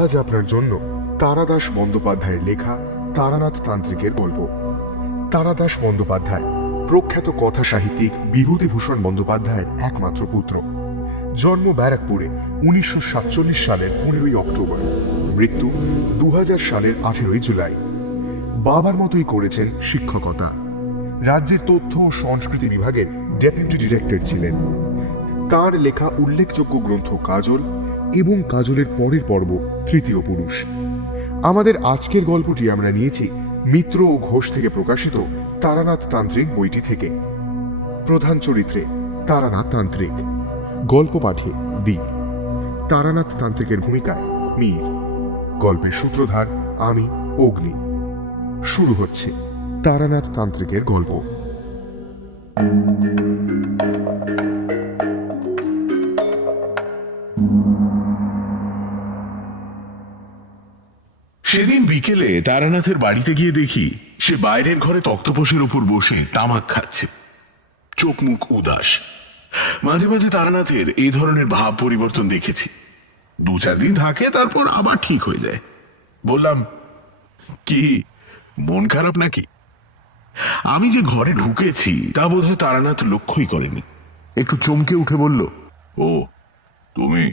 আজ আপনার জন্য তারাদাস বন্দ্যোপাধ্যায়ের লেখা তারানাথ তান্ত্রিকের গল্প। তারাদাস বন্দ্যোপাধ্যায় প্রখ্যাত কথা সাহিত্যিক বিভূতিভূষণ বন্দ্যোপাধ্যায়ের একমাত্র পুত্র। জন্ম ব্যারাকপুরে 1947 সালের 15ই অক্টোবর, মৃত্যু 2000 সালের 18ই জুলাই। বাবার মতোই করেছেন শিক্ষকতা। রাজ্যের তথ্য ও সংস্কৃতি বিভাগের ডেপুটি ডিরেক্টর ছিলেন। তার লেখা উল্লেখযোগ্য গ্রন্থ কাজল এবং কাজলের পরের পর্ব তৃতীয় পুরুষ। আমাদের আজকের গল্পটি আমরা নিয়েছি মিত্র ও ঘোষ থেকে প্রকাশিত তারানাথ তান্ত্রিক বইটি থেকে। প্রধান চরিত্রে তারানাথ তান্ত্রিক, গল্প পাঠে দীপ, তারানাথ তান্ত্রিকের ভূমিকায় মীর, গল্পের সূত্রধার আমি অগ্নি। শুরু হচ্ছে তারানাথ তান্ত্রিকের গল্প। সেদিন বিকেলে তারানাথের বাড়িতে গিয়ে দেখি সে বাইরের ঘরে তক্তপোষের উপর বসে তামাক খাচ্ছে, চোখ মুখ উদাস। মাঝে মাঝে তারানাথের এই ধরনের ভাব পরিবর্তন দেখেছি। 2-4 দিন থাকে, তারপর আবার ঠিক হয়ে যায়। বললাম, কি মন খারাপ নাকি? আমি যে ঘরে ঢুকেছি তা বোধহয় তারানাথ লক্ষ্যই করেনি। একটু চমকে উঠে বলল, ও তুমি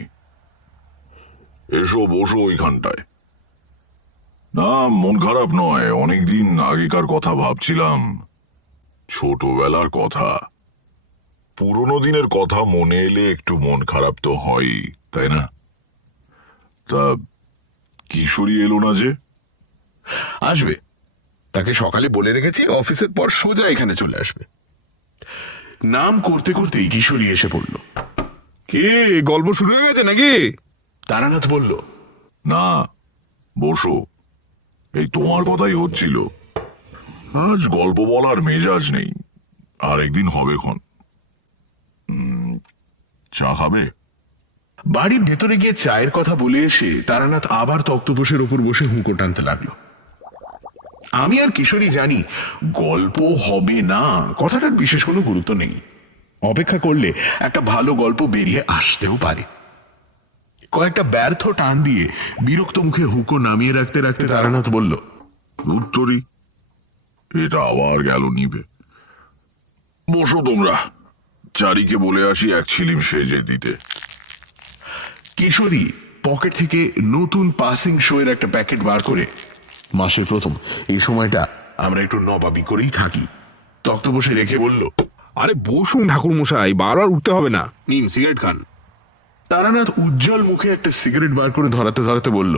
এসো, বসো ওইখানটায়। না, মন খারাপ নয়, অনেকদিন আগেকার কথা ভাবছিলাম, ছোটবেলার কথা। পুরনো দিনের কথা মনে এলে একটু মন খারাপ তো হয়, তাই না? তা কিশোরী এলো না যে? আসবে, তাকে সকালে বলে রেখেছি, অফিসের পর সোজা এখানে চলে আসবে। নাম করতে করতেই কিশোরী এসে পড়ল। কি গল্প শুরু হয়ে গেছে নাকি? তারানাথ বলল, না, বসো, এই তোমার কথাই হচ্ছিল। আজ গল্প বলার মেজাজ নেই, আর একদিন হবে ক্ষণ। চা খাবে? বাড়ির ভেতরে গিয়ে চায়ের কথা বলে এসে তারানাথ আবার তক্তপোষের উপর বসে হুঁকো টানতে লাগলো। আমি আর কিশোরী জানি গল্প হবে না, কথাটার বিশেষ কোনো গুরুত্ব নেই। অপেক্ষা করলে একটা ভালো গল্প বেরিয়ে আসতেও পারে। কয়েকটা ব্যর্থ টান দিয়ে বিরক্ত মুখে হুঁকো নামিয়ে রাখতে রাখতে তারানাথ বলল, উত্তরী, এটা আবার গেল নিভে। বসো তোমরা, চারিকে বলে আসি এক ছিলিম সেজে দিতে। কিশোরী পকেট থেকে নতুন পাসিং শো এর একটা প্যাকেট বার করে, মাসের প্রথম এই সময়টা আমরা একটু নবাবি করেই থাকি, তক্তপোষে রেখে বলল, আরে বসুন ঠাকুর মশাই, বারবার উঠতে হবে না, নিন সিগারেট খান। তারানাথ উজ্জ্বল মুখে একটা সিগারেট বার করে ধরাতে ধরাতে বলল,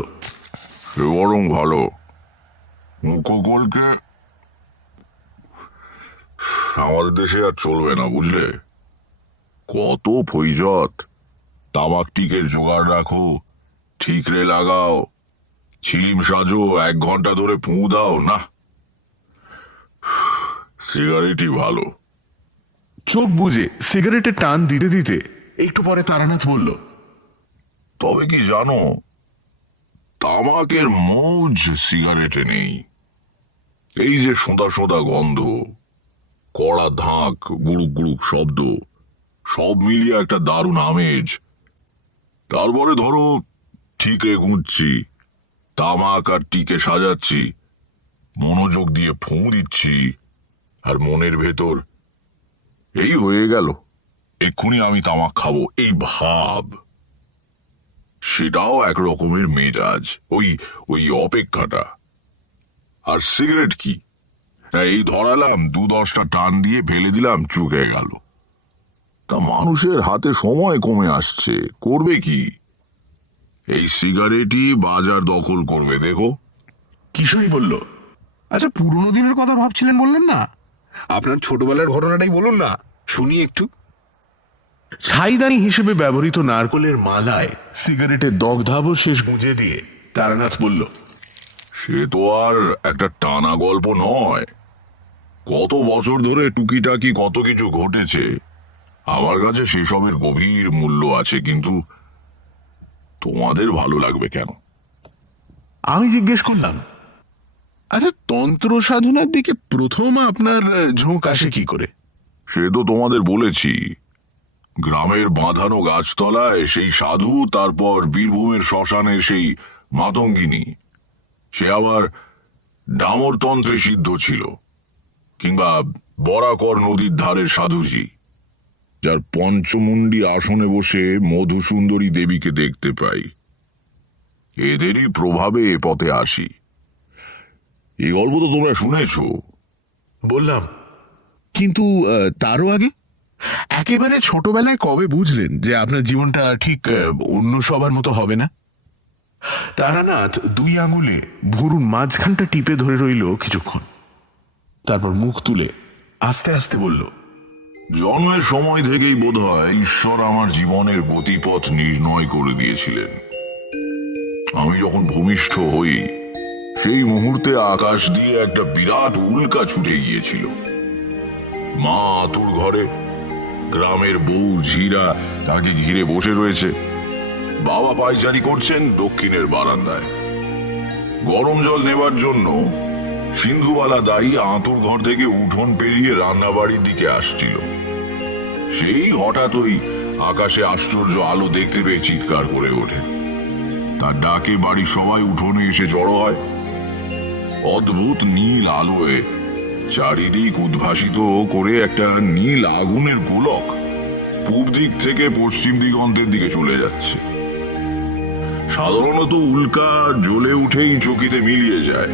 সে বরং ভালো। মুখোকলকে আমাদের দেশে আর চলবে না, বুঝলে? কত ফৈজত, তামাক টিকের জোগাড় রাখো, ঠিকরে লাগাও, ছিলিম সাজো, 1 ঘন্টা ধরে ফুঁ দাও, না, সিগারেটই ভালো। চোখ বুজে সিগারেটে টান দিতে দিতে একটু পরে তারানাথ বলল, তবে কি জানো, তামাকের মৌজ সিগারেটে নেই। এই যে সোঁদা সোঁদা গন্ধ, কড়া ধাক, গুড়ুক গুড়ুক শব্দ, সব মিলিয়ে একটা দারুণ আমেজ। তারপরে ধরো ঠিকরে গুঁজছি, তামাক আর টিকে সাজাচ্ছি, মনোযোগ দিয়ে ফুঁ দিচ্ছি, আর মনের ভেতর এই হয়ে গেল এক্ষুনি আমি তামাক খাবো, এই ভাব। সেটাও এক রকমের মেজাজ, ওই ওই অপেক্ষাটা। আর সিগারেট কি, এই ধরালাম, 2-10টা টান দিয়ে ফেলে দিলাম, চুকে গেল। তা মানুষের হাতে সময় কমে আসছে, করবে কি? এই সিগারেটই বাজার দখল করবে, দেখো। কিশোরী বলল, আচ্ছা, পুরোনো দিনের কথা ভাবছিলেন বললেন না, আপনার ছোটবেলার ঘটনাটাই বলুন না, শুনি একটু। ছাইদানি হিসেবে ব্যবহৃত নারকলের মালায় সিগারেটের দগ্ধাবশেষ গুঁজে দিয়ে তারানাথ বলল, সে তো আর একটা টানা গল্প নয়, কত বছর ধরে টুকিটাকি কত কিছু ঘটেছে। আমার কাছে সেসবের গভীর মূল্য আছে, কিন্তু তোমাদের ভালো লাগবে কেন? আমি জিজ্ঞেস করলাম, আচ্ছা, তন্ত্র সাধনার দিকে প্রথম আপনার ঝোঁক আসে কি করে? সে তো তোমাদের বলেছি, গ্রামের বাঁধানো গাছতলায় সেই সাধু, তারপর বীরভূমের শ্মশানের সেই মাতঙ্গিনী, সে আবার ডামরতন্ত্রে সিদ্ধ ছিল, কিংবা বরাকর নদীর ধারের সাধুজি, যার পঞ্চমুণ্ডী আসনে বসে মধুসুন্দরী দেবীকে দেখতে পাই। এদেরই প্রভাবে এ পথে আসি। এই গল্প তো তোমরা শুনেছ। বললাম, কিন্তু তারও আগে একেবারে ছোটবেলায় কবে বুঝলেন যে আপনার জীবনটা ঠিক অন্য সবার মতো হবে না? তারানাথ 2 আঙুলে ভুরুর মাঝখানটা টিপে ধরে রইল কিছুক্ষণ, তারপর মুখ তুলে আস্তে আস্তে বলল, জন্মের সময় থেকেই বোধহয় ঈশ্বর আমার জীবনের গতিপথ নির্ণয় করে দিয়েছিলেন। আমি যখন ভূমিষ্ঠ হই, সেই মুহূর্তে আকাশ দিয়ে একটা বিরাট উল্কা ছুটে গিয়েছিল। মা আতুর ঘরে, গ্রামের বউ ঝিরা তাকে ঘিরে বসে রয়েছে, বাবা পায়চারি করছেন দক্ষিণের বারান্দায়। গরম জল নেবার জন্য সিন্ধুবালা দাই আতুর ঘর থেকে উঠোন পেরিয়ে রান্নাবাড়ির দিকে আসছিল। সেই হঠাৎই আকাশে আশ্চর্য আলো দেখতে পেয়ে চিৎকার করে ওঠে। তার ডাকে বাড়ির সবাই উঠোনে এসে জড়ো হয়। অদ্ভুত নীল আলোয় চারিদিক উদ্ভাসিত করে একটা নীল আগুনের গোলক পূব দিক থেকে পশ্চিম দিগন্তের দিকে চলে যাচ্ছে। সাধারণত উল্কা জ্বলে উঠেই চকিতে মিলিয়ে যায়,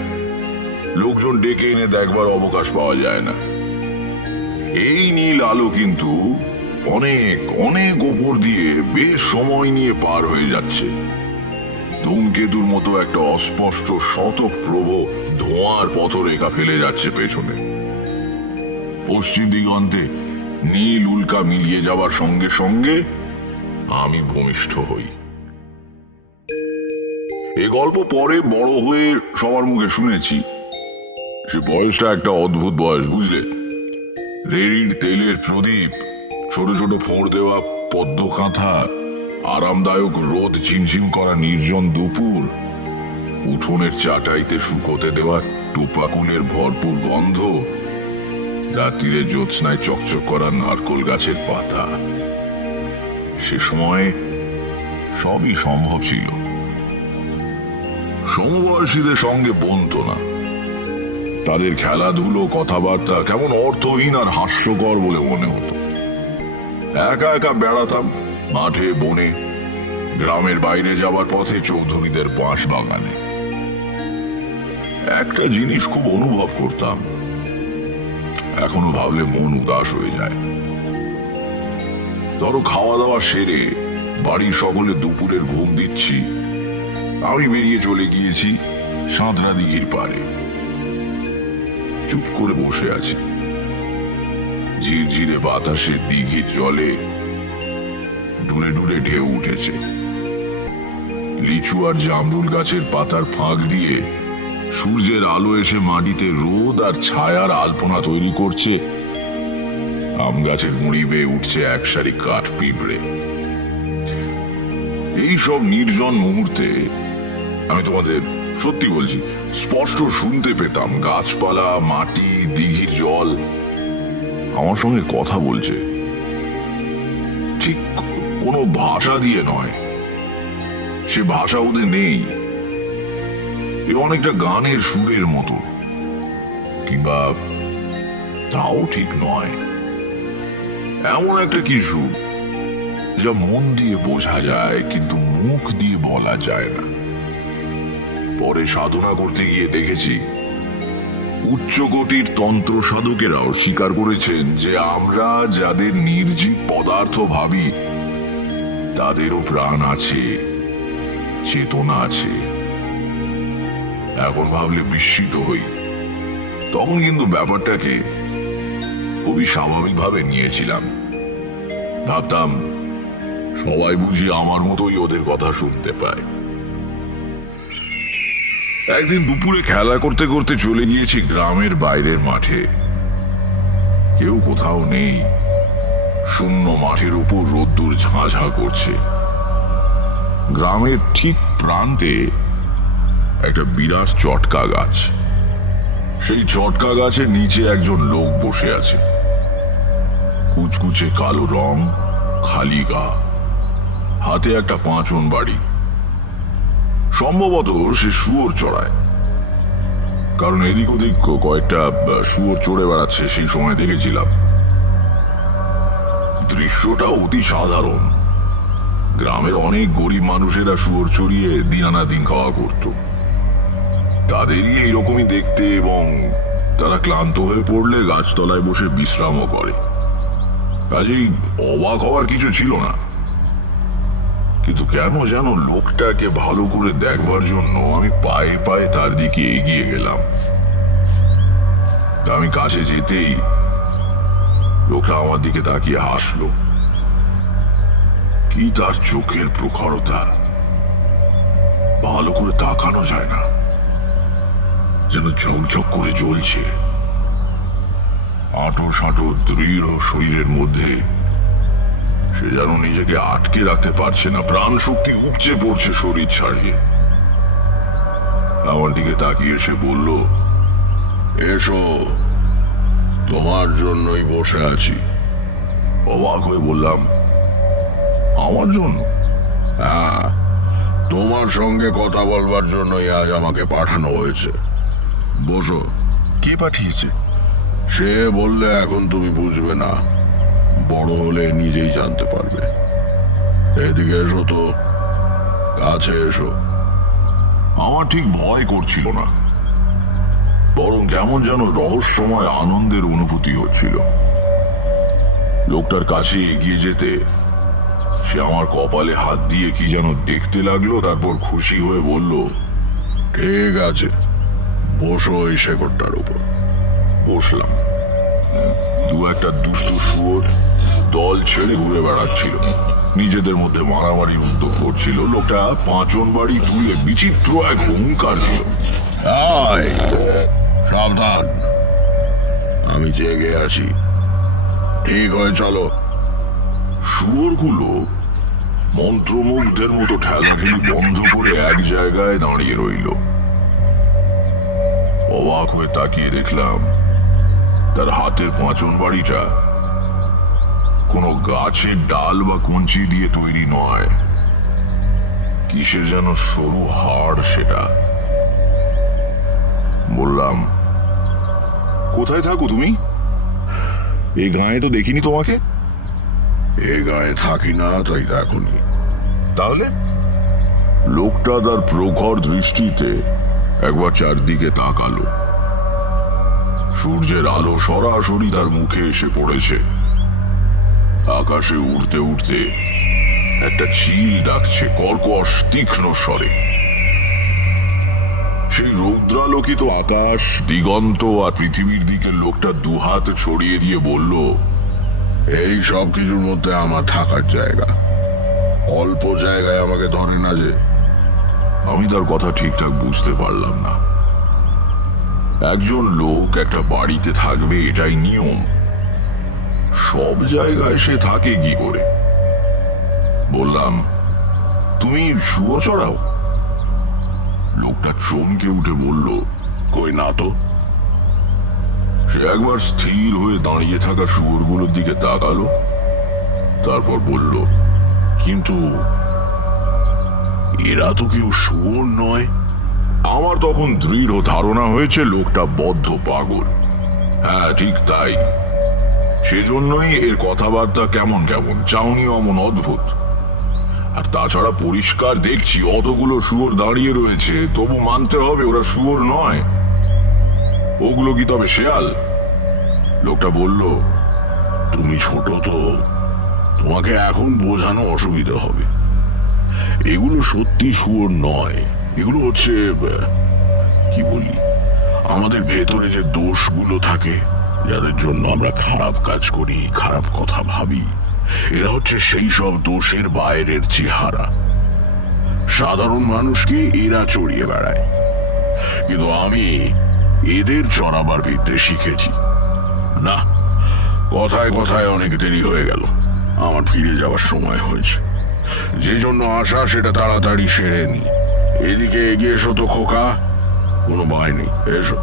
লোকজন ডেকে এনে দেখবার অবকাশ পাওয়া যায় না। এই নীল আলো কিন্তু অনেক অনেক ওপর দিয়ে বেশ সময় নিয়ে পার হয়ে যাচ্ছে। ধূমকেতুর মতো একটা অস্পষ্ট শতক প্রভ ধোঁয়ার পথরেখা ফেলে যাচ্ছে পেছনে। পশ্চিম দিগন্তে নীল উল্কা মিলিয়ে যাবার সঙ্গে সঙ্গে আমি ভূমিষ্ঠ হই। এই গল্প পরে বড় হয়ে সবার মুখে শুনেছি। সে বয়সটা একটা অদ্ভুত বয়স, বুঝলে। রেড়ির তেলের প্রদীপ, ছোট ছোট ফোঁড় দেওয়া পদ্ম কাঁথা, আরামদায়ক রোদ ঝিমঝিম করা নির্জন দুপুর, উঠোনের চাটাইতে শুকোতে দেওয়া টোপাকুলের ভরপুর গন্ধ, রাত্রিরে জ্যোৎস্নায় চকচক করা নারকোল গাছের পাতা। সে সময় সবই সম্ভব ছিল। সমবয়সীদের সঙ্গে বনতো না। তাদের খেলাধুলো, কথাবার্তা কেমন অর্থহীন আর হাস্যকর বলে মনে হতো। একা একা বেড়াতাম মাঠে, বনে, গ্রামের বাইরে যাবার পথে চৌধুরীদের বাঁশ বাগানে। একটা জিনিস খুব অনুভব করতাম, এখনো ভাবলে মন উদাস হয়ে যায়। ধরো খাওয়া দাওয়া সেরে বাড়ির সকলে দুপুরের ঘুম দিচ্ছি, আমি বেরিয়ে চলে গিয়েছি সাঁতরা দিঘির পাড়ে। চুপ করে বসে আছি। ঝিরঝিরে বাতাসে দিঘির জলে ডুলে ডুলে ঢেউ উঠেছে। লিচু আর জামরুল গাছের পাতার ফাঁক দিয়ে সূর্যের আলো এসে মাটিতে রোদ আর ছায়ার আলপনা তৈরি করছে। আম গাছের মুড়ি বেয়ে উঠছে এক সারি কাঠ পিঁপড়ে। এই সব নির্জন মুহূর্তে আমি তোমাদের সত্যি বলছি, স্পষ্ট শুনতে পেতাম গাছপালা, মাটি, দিঘির জল আমার সঙ্গে কথা বলছে। ঠিক কোনো ভাষা দিয়ে নয়, সে ভাষা ওদের নেই। এ অনেকটা গানের সুরের মতো, কিংবা তাও ঠিক নয়। এমন একটা কিছু যা মন দিয়ে বোঝা যায় কিন্তু মুখ দিয়ে বলা যায় না। পরে সাধনা করতে গিয়ে দেখেছি উচ্চকোটির তন্ত্র সাধকেরাও স্বীকার করেছেন যে আমরা যাদের নির্জীব পদার্থ ভাবি তাদেরও প্রাণ আছে, চেতনা আছে। এখন ভাবলে বিস্মিত হই, তখন কিন্তু ব্যাপারটাকে খুবই স্বাভাবিকভাবে নিয়েছিলাম। ভাবতাম সবাই বুঝি আমার মতোই ওদের কথা শুনতে পায়। একদিন দুপুরে খেলা করতে করতে চলে গিয়েছি গ্রামের বাইরের মাঠে। কেউ কোথাও নেই। শূন্য মাঠের উপর রোদ্দুর ঝাঁঝাঁ করছে। গ্রামের ঠিক প্রান্তে একটা বিরাট চটকা গাছ। সেই চটকা গাছের নিচে একজন লোক বসে আছে। কুচকুচে কালো রং, খালি গা, হাতে একটা পাঁচন বাড়ি। সম্ভবত সে শুয়োর চড়ায়, কারণ এদিক ওদিক কয়েকটা শুয়োর চড়ে বেড়াচ্ছে সেই সময় দেখেছিলাম। দৃশ্যটা অতি সাধারণ। গ্রামের অনেক গরিব মানুষেরা শুয়োর চড়িয়ে দিন আনা দিন খাওয়া করত। তাদেরই এইরকমই দেখতে, এবং তারা ক্লান্ত হয়ে পড়লে গাছতলায় বসে বিশ্রামও করে। কাজেই অবাক হওয়ার কিছু ছিল না। কিন্তু কেন যেন লোকটাকে ভালো করে দেখবার জন্য আমি পায়ে পায়ে তার দিকে এগিয়ে গেলাম। আমি কাছে যেতেই লোকটা আমার দিকে তাকিয়ে হাসলো। কি তার চোখের প্রখরতা! ভালো করে তাকানো যায় না, যেন ঝকঝক করে জ্বলছে। আঁটো সাঁটো দৃঢ় শরীরের মধ্যে সে যেন নিজেকে আটকে রাখতে পারছে না, প্রাণ শক্তি উপচে পড়ছে শরীর ছাড়িয়ে। আমার দিকে তাকিয়ে সে বলল, এসো, তোমার জন্যই বসে আছি। অবাক হয়ে বললাম, আমার জন্য? হ্যাঁ, তোমার সঙ্গে কথা বলবার জন্যই আজ আমাকে পাঠানো হয়েছে। বসো। কে পাঠিয়েছে? সে বললে এখন তুমি বুঝবে না, বড় হলে নিজেই জানতে পারবে। এদিকে এসো তো, কাছে এসো। আমার ঠিক ভয় করছিল না, বরং কেমন যেন রহস্যময় আনন্দের অনুভূতি হচ্ছিল। লোকটার কাছে এগিয়ে যেতে সে আমার কপালে হাত দিয়ে কি যেন দেখতে লাগলো, তারপর খুশি হয়ে বলল, ঠিক আছে, বসো এই শেকড়টার উপর। বসলাম। দু একটা দুষ্টু শুয়োর দল ছেড়ে ঘুরে বেড়াচ্ছিল, নিজেদের মধ্যে মারামারির উদ্যোগ করছিল। লোকটা পাঁচন বাড়ি তুলে বিচিত্র এক হুঙ্কার দিল, সাবধান, আমি জেগে আছি, ঠিক হয়ে চলো। শুয়োরগুলো মন্ত্রমুগ্ধের মতো ঠেলাঠেলি বন্ধ করে এক জায়গায় দাঁড়িয়ে রইল। অবাক হয়ে তাকিয়ে দেখলাম তার হাতের পাঁচন বাড়িটা কোনো গাছের ডাল বা কঞ্চি দিয়ে তৈরি নয়, কিসের যেন সরু হাড় সেটা। বললাম, কোথায় থাকো তুমি? এই গায়ে তো দেখিনি তোমাকে। এ গায়ে থাকি না, তাই দেখনি। তাহলে? লোকটা তার প্রখর দৃষ্টিতে একবার চারদিকে তাকালো। সূর্যের আলো সরাসরি তার মুখে এসে পড়েছে। আকাশে উড়তে উড়তে একটা চিল ডাকছে কর্কশ তীক্ষ্ণ স্বরে। সেই রৌদ্রালোকিত আকাশ, দিগন্ত আর পৃথিবীর দিকে লোকটা দুহাত ছড়িয়ে দিয়ে বলল, এই সব কিছুর মধ্যে আমার থাকার জায়গা। অল্প জায়গায় আমাকে ধরে না যে। আমি তার কথা ঠিকঠাক বুঝতে পারলাম না। একজন লোক একটা বাড়িতে থাকবে এটাই নিয়ম, সব জায়গায় সে থাকে কি করে? বললাম, তুমি শুয়োর চড়াও? লোকটা চমকে উঠে বলল, কই না তো। সে একবার স্থির হয়ে দাঁড়িয়ে থাকা শুয়োরগুলোর দিকে তাকালো, তারপর বলল, কিন্তু এরা তো কেউ শুয়োর নয়। আমার তখন দৃঢ় ধারণা হয়েছে লোকটা বদ্ধ পাগল। হ্যাঁ, ঠিক তাই। সেজন্যই এর কথাবার্তা কেমন কেমন, চাউনি অমন অদ্ভুত। আর তাছাড়া পরিষ্কার দেখছি অতগুলো শুয়োর দাঁড়িয়ে রয়েছে, তবু মানতে হবে ওরা শুয়োর নয়। ওগুলো কি তবে শেয়াল? লোকটা বলল, তুমি ছোট তো, তোমাকে এখন বোঝানো অসুবিধা হবে। এগুলো সত্যি শুয়োর নয়, এগুলো হচ্ছে কি বলি, আমাদের ভেতরে যে দোষগুলো থাকে, যাদের জন্য আমরা খারাপ কাজ করি, খারাপ কথা ভাবি, এরা হচ্ছে সেই সব দোষের বাইরের চেহারা। সাধারণ মানুষকে এরা চড়িয়ে বেড়ায়, কিন্তু আমি এদের চড়াবার বিদ্যে শিখেছি। না, কথায় কথায় অনেক দেরি হয়ে গেল, আমার ফিরে যাওয়ার সময় হয়েছে। যে জন্য আসা সেটা তাড়াতাড়ি সেরে নি। এদিকে এগিয়ে এসো তো খোকা, কোনো ভয় নেই, এসো।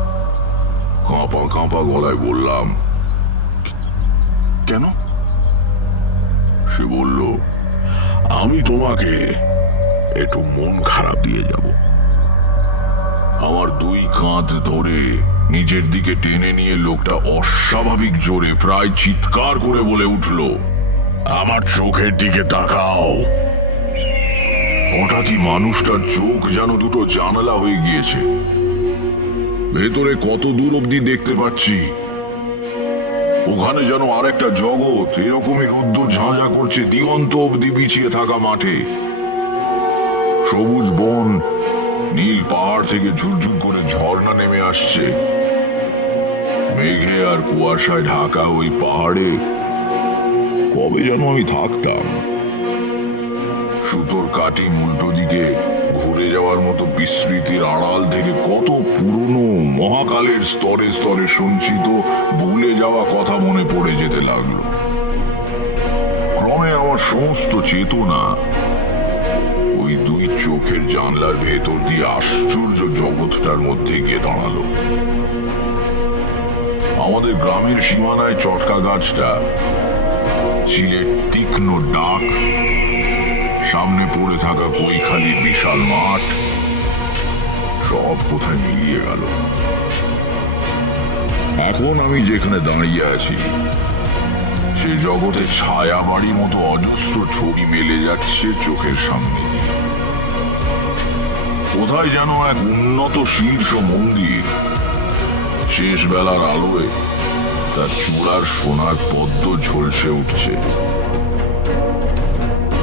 কাঁপা কাঁপা গলায় বললাম, কেন? সে বলল, আমি তোমাকে একটু মন খারাপ দিয়ে যাব। আমার দুই কাঁধ ধরে নিজের দিকে টেনে নিয়ে লোকটা অস্বাভাবিক জোরে প্রায় চিৎকার করে বলে উঠল, আমার চোখের দিকে তাকাও। হঠাৎই মানুষটার চোখ যেন দুটো জানালা হয়ে গিয়েছে। ভেতরে কত দূর অব্দি দেখতে পাচ্ছি, ওখানে যেন আরেকটা জগৎ এরকমই রুদ্ধ ঝাঁঝা করছে দিগন্ত অব্দি বিছিয়ে থাকা মাঠে। সবুজ বন, নীল পাহাড় থেকে ঝুরঝুর করে ঝর্ণা নেমে আসছে। মেঘে আর কুয়াশায় ঢাকা ওই পাহাড়ে কবে যেন আমি থাকতাম। সুতোর কাটি উল্টো দিকে ঘুরে যাওয়ার মতো বিস্মৃতির আড়াল থেকে কত পুরনো মহাকালের স্তরে স্তরে সঞ্চিত ভুলে যাওয়া কথা মনে পড়ে যেতে লাগলো। ক্রমে আমার সমস্ত চেতনা ওই দুই চোখের জানলার ভেতর দিয়ে আশ্চর্য জগৎটার মধ্যে গিয়ে দাঁড়ালো। আমাদের গ্রামের সীমানায় চটকা গাছটা, চিলের তীক্ষ্ণ ডাক, সামনে পড়ে থাকা কৈখালির বিশাল মাঠ, সব কোথায় মিলিয়ে গেল। এখন আমি যেখানে দাঁড়িয়ে আছি সে জগতের ছায়া বাড়ির মতো অজস্র ছবি মেলে যাচ্ছে চোখের সামনে দিয়ে। কোথায় যেন এক উন্নত শীর্ষ মন্দির শেষ বেলার আলোয় তার চূড়ার সোনার পদ্ম ঝলসে উঠছে।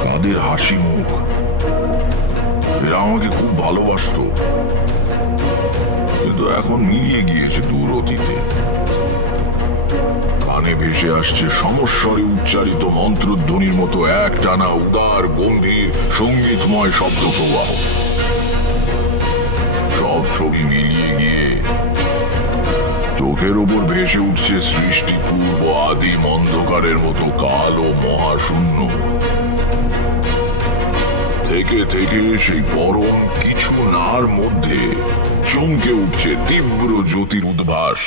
তাদের হাসি মুখ, এরা আমাকে খুব ভালোবাসতো, কিন্তু এখন মিলিয়ে গিয়েছে দূর অতীতে। কানে ভেসে আসছে সমস্বরে উচ্চারিত মন্ত্রধ্বনির মতো এক টানা উদার গম্ভীর সঙ্গীতময় শব্দ প্রবাহ। সব ছবি মিলিয়ে গিয়ে চোখের ওপর ভেসে উঠছে সৃষ্টি পূর্ব আদিম অন্ধকারের মতো কালো মহাশূন্য থেকে থেকে সেই পরম কিছু নার মধ্যে চমকে উঠছে তীব্র জ্যোতির উদ্ভাস।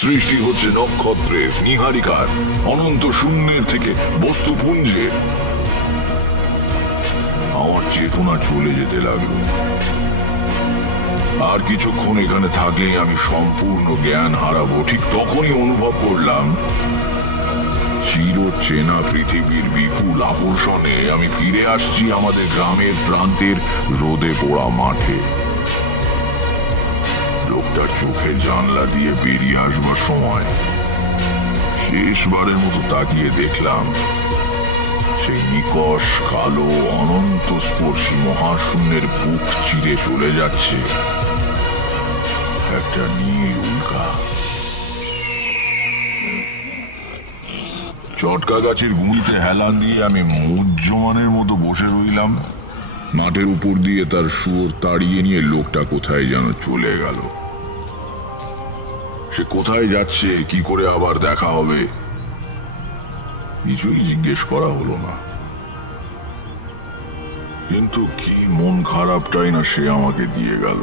সৃষ্টি হচ্ছে নক্ষত্রের, নিহারিকার, অনন্ত শূন্যের থেকে বস্তুপুঞ্জের। আমার চেতনা চলে যেতে লাগলো। আর কিছুক্ষণ এখানে থাকলেই আমি সম্পূর্ণ জ্ঞান হারাবো। ঠিক তখনই অনুভব করলাম চির চেনা পৃথিবীর বিপুল আকর্ষণে আমি ফিরে আসছি আমাদের গ্রামের প্রান্তের রোদে পোড়া মাঠে। লোকটার চোখের জানলা দিয়ে বেরিয়ে আসবার সময় শেষবারের মতো তাকিয়ে দেখলাম সেই নিকষ কালো অনন্ত স্পর্শী মহাশূন্যের বুক চিরে চলে যাচ্ছে একটা নীল উল্কা। চটকা গাছের গুঁড়িতে হেলান দিয়ে আমি মুহ্যমানের মতো বসে রইলাম। মাঠের উপর দিয়ে তার সুর তাড়িয়ে নিয়ে লোকটা কোথায় যেন চলে গেল। সে কোথায় যাচ্ছে, কি করে আবার দেখা হবে, কিছুই জিজ্ঞেস করা হলো না। কিন্তু কি মন খারাপটাই না সে আমাকে দিয়ে গেল।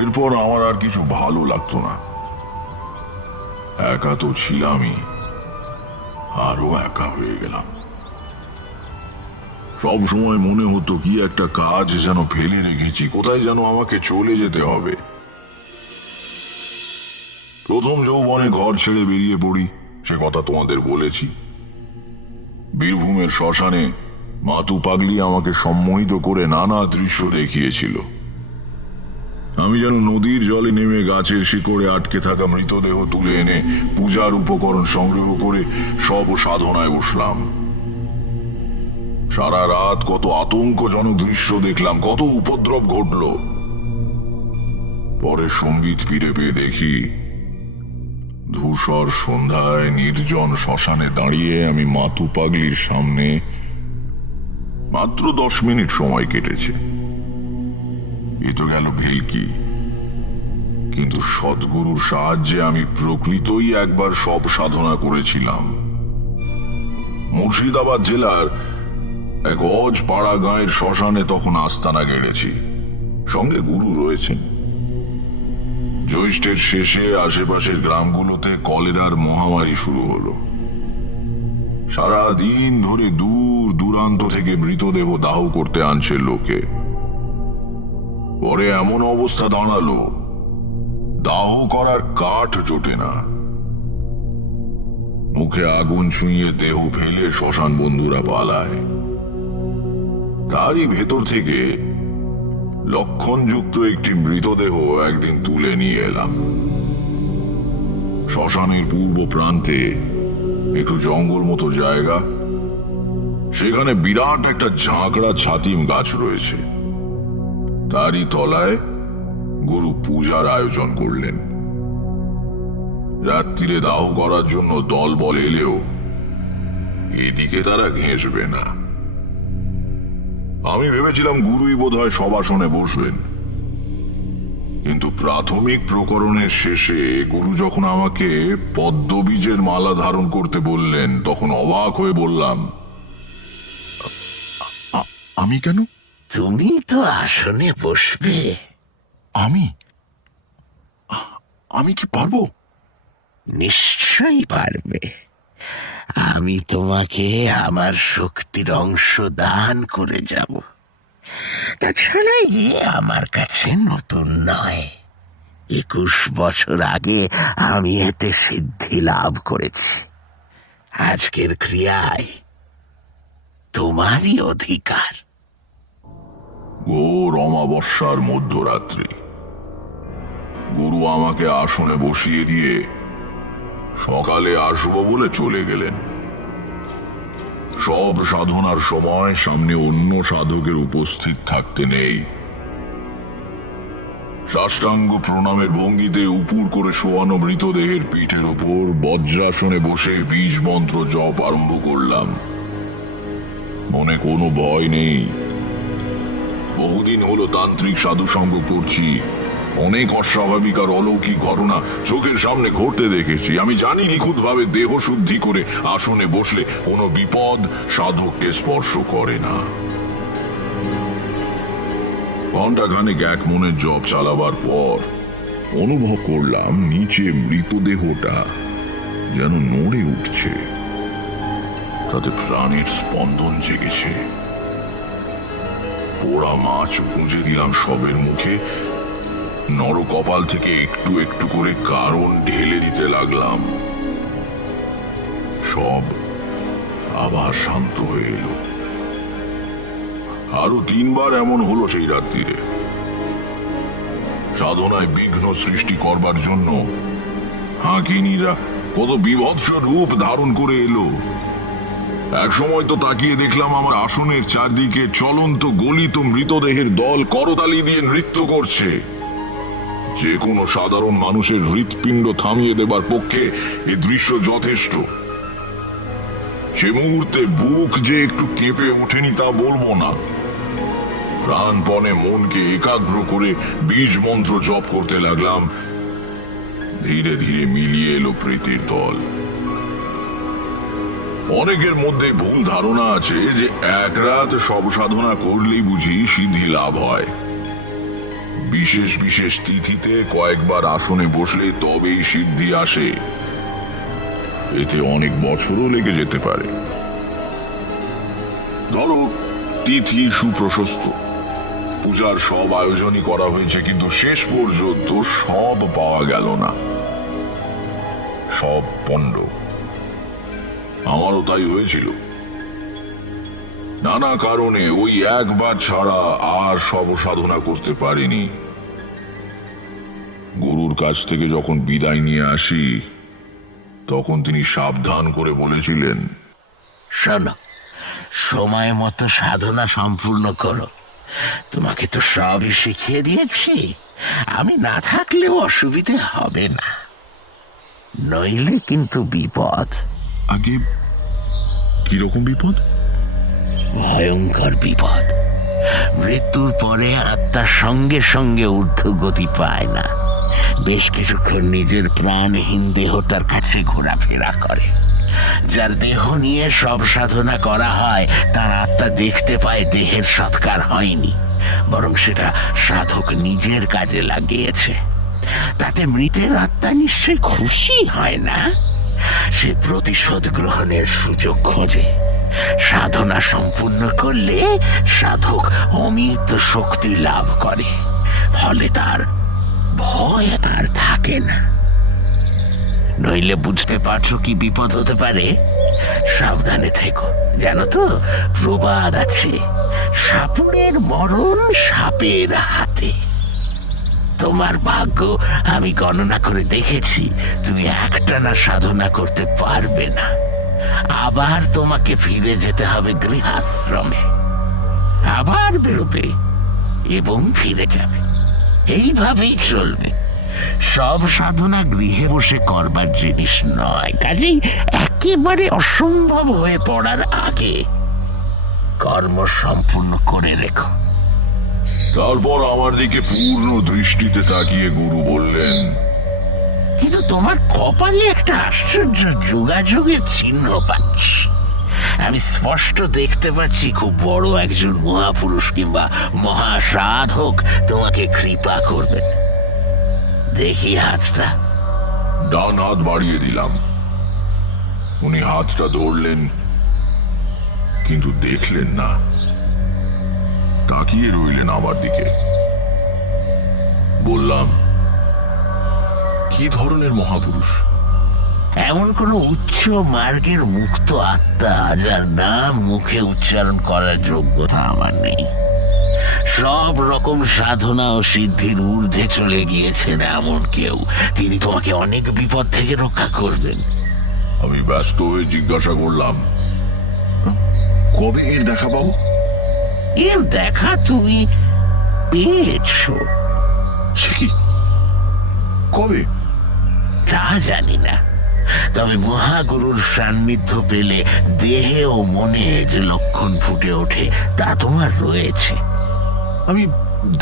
এরপর আমার আর কিছু ভালো লাগতো না। একা তো ছিলামই, আরো একা হয়ে গেলাম। সব সময় মনে হতো কি একটা কাজ যেন ফেলে রেখেছি, কোথায় যেন আমাকে চলে যেতে হবে। প্রথম যৌবনে ঘর ছেড়ে বেরিয়ে পড়ি, সে কথা তোমাদের বলেছি। বীরভূমের শ্মশানে মাতু পাগলি আমাকে সম্মোহিত করে নানা দৃশ্য দেখিয়েছিল। আমি যেন নদীর জলে নেমে গাছের শিকড়ে আটকে থাকা মৃতদেহ তুলে এনে পূজার উপকরণ সংগ্রহ করে সব সাধনায় বসলাম। সারা রাত কত আতঙ্কজনক দৃশ্য দেখলাম, কত উপদ্রব ঘটল। পরে সম্বিত ফিরে পেয়ে দেখি ধূসর সন্ধ্যায় নির্জন শ্মশানে দাঁড়িয়ে আমি মাতু পাগলির সামনে। মাত্র 10 মিনিট সময় কেটেছে। এ তো গেল ভেলকি, কিন্তু সদ্গুরুর সাহায্যে আমি প্রকৃতই একবার সব সাধনা করেছিলাম। মুর্শিদাবাদ জেলার এক অজপাড়া গাঁয়ের শ্মশানে তখন আস্তানা গেড়েছি, সঙ্গে গুরু রয়েছেন। জ্যৈষ্ঠের শেষে আশেপাশের গ্রামগুলোতে কলেরার মহামারী শুরু হলো। সারা দিন ধরে দূর দূরান্ত থেকে মৃতদেহ দাহ করতে আনছে লোকে। পরে এমন অবস্থা দাঁড়ালো, দাহ করার কাঠ জোটে না। মুখে আগুন ছুঁয়ে দেহ ফেলে শ্মশান বন্ধুরা পালায়। তারই ভেতর থেকে লক্ষণযুক্ত একটি মৃতদেহ একদিন তুলে নিয়ে এলাম। শ্মশানের পূর্ব প্রান্তে একটু জঙ্গল মতো জায়গা, সেখানে বিরাট একটা ঝাঁকড়া ছাতিম গাছ রয়েছে। তারই তলায় গুরু পূজার আয়োজন করলেন। রাত্রিরে দাহ করার জন্য দলবল এলেও এদিকে তারা ঘেঁষবে না। আমি ভেবেছিলাম গুরুই বোধহয় সবাসনে বসবেন, কিন্তু প্রাথমিক প্রকরণের শেষে গুরু যখন আমাকে পদ্মবীজের মালা ধারণ করতে বললেন, তখন অবাক হয়ে বললাম, আমি কেন? তুমি তো আসনে বসবে। আমি কি পারবো? নিশ্চয়ই পারবে। আমি তোমাকে আমার শক্তির অংশ দান করে যাব। তাছাড়া এ আমার কাছে নতুন নয়। 21 বছর আগে আমি এতে সিদ্ধি লাভ করেছি। আজকের ক্রিয়ায় তোমারই অধিকার। ঘোর অমাবস্যার মধ্যরাত্রি গুরু আমাকে আসনে বসিয়ে দিয়ে সকালে আসবো বলে চলে গেলেন। সব সাধনার সময় সামনে অন্য সাধকের উপস্থিত থাকতে নেই। সাষ্টাঙ্গ প্রণামের ভঙ্গিতে উপুর করে শোয়ানো মৃতদেহের পিঠের ওপর বজ্রাসনে বসে বীজ মন্ত্র জপ আরম্ভ করলাম। মনে কোনো ভয় নেই। বহুদিন হলো তান্ত্রিক সাধু সঙ্গ করছি। অনেক অস্বাভাবিক আর অলৌকিক ঘটনা চোখের সামনে ঘটতে দেখেছি। আমি জানি নিখুঁতভাবে দেহ শুদ্ধি করে আসনে বসলে কোনো বিপদ সাধককে স্পর্শ করে না। ঘণ্টাখানেক এক মনের জপ চালাবার পর অনুভব করলাম নিচে মৃতদেহটা যেন নড়ে উঠছে, তাতে প্রাণের স্পন্দন জেগেছে। পোড়া মাছ গুঁজে দিলাম সবের মুখে। নরকপাল থেকে একটু একটু করে কারণ ঢেলে দিতে লাগলাম। সব আবার শান্ত হয়ে এলো। আরো 3 বার এমন হলো সেই রাত্রিরে। সাধনায় বিঘ্ন সৃষ্টি করবার জন্য হাঁকিনীরা কত বিভৎস রূপ ধারণ করে এলো। এক সময় তো তাকিয়ে দেখলাম আমার আসনের চারদিকে চলন্ত গলিত মৃতদেহের দল করতালি দিয়ে নৃত্য করছে। যে কোনো সাধারণ মানুষের হৃৎপিণ্ড থামিয়ে দেবার পক্ষে এই দৃশ্য যথেষ্ট। সে মুহূর্তে বুক যে একটু কেঁপে ওঠেনি তা বলবো না। প্রাণপণে মনকে একাগ্র করে বীজ মন্ত্র জপ করতে লাগলাম। ধীরে ধীরে মিলিয়ে এলো প্রেতের দল। অনেকের মধ্যে ভুল ধারণা আছে যে এক রাত সব সাধনা করলেই বুঝি সিদ্ধি লাভ হয়। বিশেষ বিশেষ তিথিতে কয়েকবার আসনে বসলে তবেই সিদ্ধি আসে। এতে অনেক বছরও লেগে যেতে পারে। ধরো তিথি সুপ্রশস্ত, পূজার সব আয়োজনই করা হয়েছে, কিন্তু শেষ পর্যন্ত সব পাওয়া গেল না, সব পণ্ড। আমারও তাই হয়েছিল। নানা কারণে ওই একবার ছাড়া আর সব সাধনা করতে পারিনি। গুরুর কাছ থেকে যখন বিদায় নিয়ে আসি তখন তিনি সাবধান করে বলেছিলেন, শোনো, সময় মতো সাধনা সম্পূর্ণ করো। তোমাকে তো সবই শিখিয়ে দিয়েছি। আমি না থাকলেও অসুবিধে হবে না, নইলে কিন্তু বিপদ। আগে কিরকম বিপদ? ভয়ঙ্কর বিপদ। মৃত্যুর পরে আত্মা সঙ্গে সঙ্গে ঊর্ধ্বগতি পায় না। বেশ কিছুক্ষণ নিজের প্রাণহীন দেহটার কাছে ঘোরাফেরা করে। যার দেহ নিয়ে সব সাধনা করা হয় তার আত্মা দেখতে পায় দেহের সৎকার হয়নি, বরং সেটা সাধক নিজের কাজে লাগিয়েছে। তাতে মৃতের আত্মা নিশ্চয় খুশি হয় না? সে প্রতিশোধ গ্রহণের সুযোগ খোঁজে। সাধনা সম্পূর্ণ করলে সাধক অমিত শক্তি লাভ করে, ফলে তার ভয় আর থাকে না। নইলে বুঝতে পারছো কি বিপদ হতে পারে? সাবধানে থেকো। জানো তো প্রবাদ আছে, সাপুড়ের মরণ সাপের হাতে। তোমার ভাগ্য আমি গণনা করে দেখেছি, তুমি একটানা সাধনা করতে পারবে না। আবার তোমাকে ফিরে যেতে হবে গৃহাশ্রমে, আবার বেরোবে এবং ফিরে যাবে। এইভাবেই চলবে। সব সাধনা গৃহে বসে করবার জিনিস নয়, কাজেই একেবারে অসম্ভব হয়ে পড়ার আগে কর্ম সম্পূর্ণ করে রেখো। তারপর আমার দিকে পূর্ণ দৃষ্টিতে তাকিয়ে গুরু বললেন, কিন্তু তোমার কপালে একটা আশ্চর্য যোগাযোগের চিহ্ন পাচ্ছি। আমি স্পষ্ট দেখতে পাচ্ছি খুব বড় একজন মহাপুরুষ কিংবা মহাসাধক তোমাকে কৃপা করবেন। দেখি হাতটা। ডান হাত বাড়িয়ে দিলাম। উনি হাতটা ধরলেন, কিন্তু দেখলেন না, তাকিয়ে রইলেন আমার দিকে। বললাম, কি ধরনের মহাপুরুষ? এমন কোন উচ্চ মার্গের মুক্ত আত্মা যার নাম মুখে উচ্চারণ করার যোগ্যতা আমার নেই। সব রকম সাধনা ও সিদ্ধির ঊর্ধ্বে চলে গিয়েছেন এমন কেউ, তিনি তোমাকে অনেক বিপদ থেকে রক্ষা করবেন। আমি ব্যস্ত হয়ে জিজ্ঞাসা করলাম, কবে এর দেখা পাবো? এর দেখা তুমি পেয়েছো। সে কি? কবে? তা জানি না, তবে মহাগুরুর সান্নিধ্য পেলে দেহে ও মনে যে লক্ষণ ফুটে ওঠে তা তোমার রয়েছে। আমি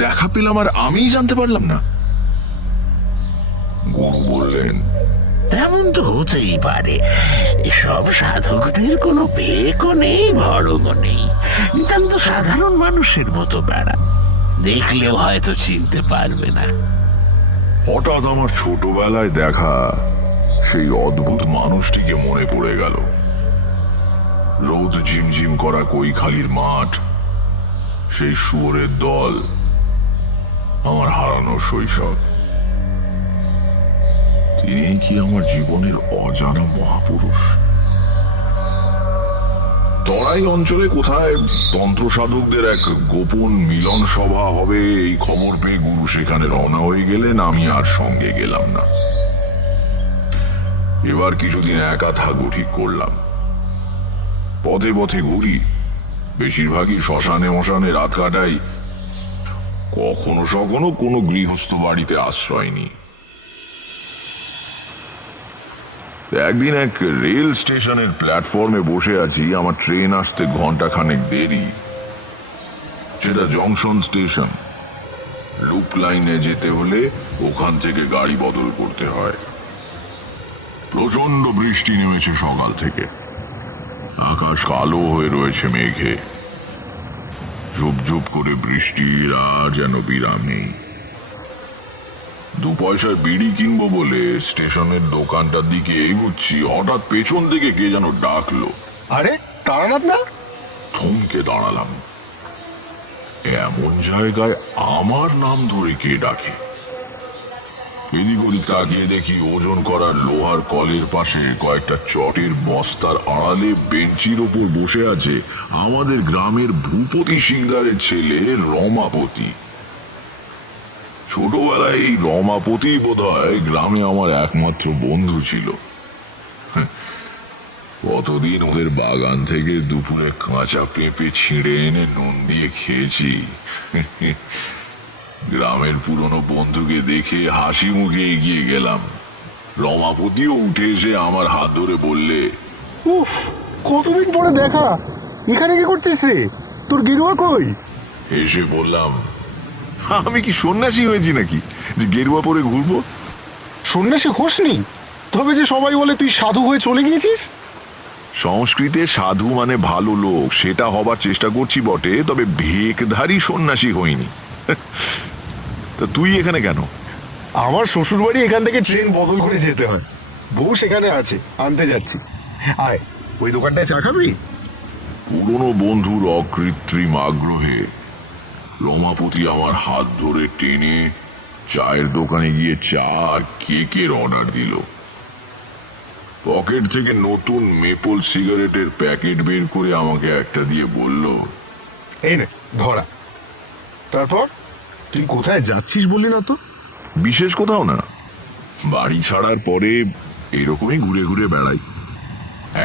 দেখা পেলাম আর আমিই জানতে পারলাম না? গুরু বললেন, তেমন তো হতেই পারে। এসব সাধকদের কোনো বেকও নেই, ভরমও নেই, নিতান্ত সাধারণ মানুষের মতো বেড়া। দেখলেও হয়তো চিনতে পারবে না। হঠাৎ আমার ছোটবেলায় দেখা সেই অদ্ভুত মানুষটিকে মনে পড়ে গেল। রোদ ঝিমঝিম করা কৈখালির মাঠ, সেই শুয়োরের দল, আমার হারানো শৈশব। তিনি কি আমার জীবনের অজানা মহাপুরুষ? তরাই অঞ্চলে কোথায় তন্ত্র সাধকদের এক গোপন মিলন সভা হবে এই খবর পেয়ে গুরু সেখানে রওনা হয়ে গেলেন। আমি আর সঙ্গে গেলাম না। এবার কিছুদিন একা থাকবো ঠিক করলাম। পথে পথে ঘুরি, বেশিরভাগই শ্মশানে মশানে রাত কাটাই। কখনো সখনো কোনো গৃহস্থ বাড়িতে আশ্রয় নি। একদিন এক রেল স্টেশনের প্ল্যাটফর্মে বসে আছি, আমার ট্রেন আসতে ঘন্টাখানেক দেরি। সেটা জংশন স্টেশন। লুপ লাইনে যেতে হলে ওখান থেকে গাড়ি বদল করতে হয়। প্রচন্ড বৃষ্টি নেমেছে সকাল থেকে। আকাশ কালো হয়ে রয়েছে মেঘে। ঝুপ ঝুপ করে বৃষ্টির আর যেন বিরাম নেই। 2 পয়সার বিড়ি কিনবো বলে স্টেশনের দোকানটার দিকে এগুচ্ছি, হঠাৎ পেছন থেকে কে যেন ডাকলো। আরে তারানাথ না? থমকে দাঁড়ালাম। এমন জায়গায় আমার নাম ধরে কে ডাকে? এদিক ওদিক তাকিয়ে দেখি ওজন করার লোহার কলের পাশে কয়েকটা চটের বস্তার আড়ালে বেঞ্চির ওপর বসে আছে আমাদের গ্রামের ভূপতি সিকদারের ছেলে রমাপতি। ছোটবেলায় এই রমাপতি বোধহয় গ্রামে আমার একমাত্র বন্ধু ছিল। কতদিন ওদের বাগান থেকে দুপুরে কাঁচা পেঁপে ছিঁড়ে এনে নুন দিয়ে খেয়েছি। গ্রামের পুরনো বন্ধুকে দেখে হাসি মুখে এগিয়ে গেলাম। রমাপতিও উঠে এসে আমার হাত ধরে বললে, উফ, কতদিন পরে দেখা। এখানে কি করছিস রে? তোর গেরুয়া কই? এসে বললাম, আমি কি সন্ন্যাসী হয়েছি নাকি যে গেরুয়া পরে ঘুরবো? সন্ন্যাসী হোসনি, তবে যে সবাই বলে তুই সাধু হয়ে চলে গিয়েছিস। সংস্কৃতে সাধু মানে ভালো লোক, সেটা হবার চেষ্টা করছি বটে, তবে ভেকধারী সন্ন্যাসী হইনি। তা তুই এখানে কেন? আমার শ্বশুর বাড়ি এখান থেকে ট্রেন বদল করে যেতে হয়। বউ সেখানে আছে, আনতে যাচ্ছি। আয়, ওই দোকানটায় চা খাবি? পুরনো বন্ধুর অকৃত্রিম আগ্রহে রমাপতি আমার হাত ধরে টেনে চায়ের দোকানে গিয়ে চা আর কেকের অর্ডার দিল। পকেট থেকে নতুন মেপল সিগারেটের প্যাকেট বের করে আমাকে একটা দিয়ে বলল, এই নে ধরা। তারপর তুই কোথায় যাচ্ছিস বললি না তো? বিশেষ কোথাও না, বাড়ি ছাড়ার পরে এরকমই ঘুরে ঘুরে বেড়াই,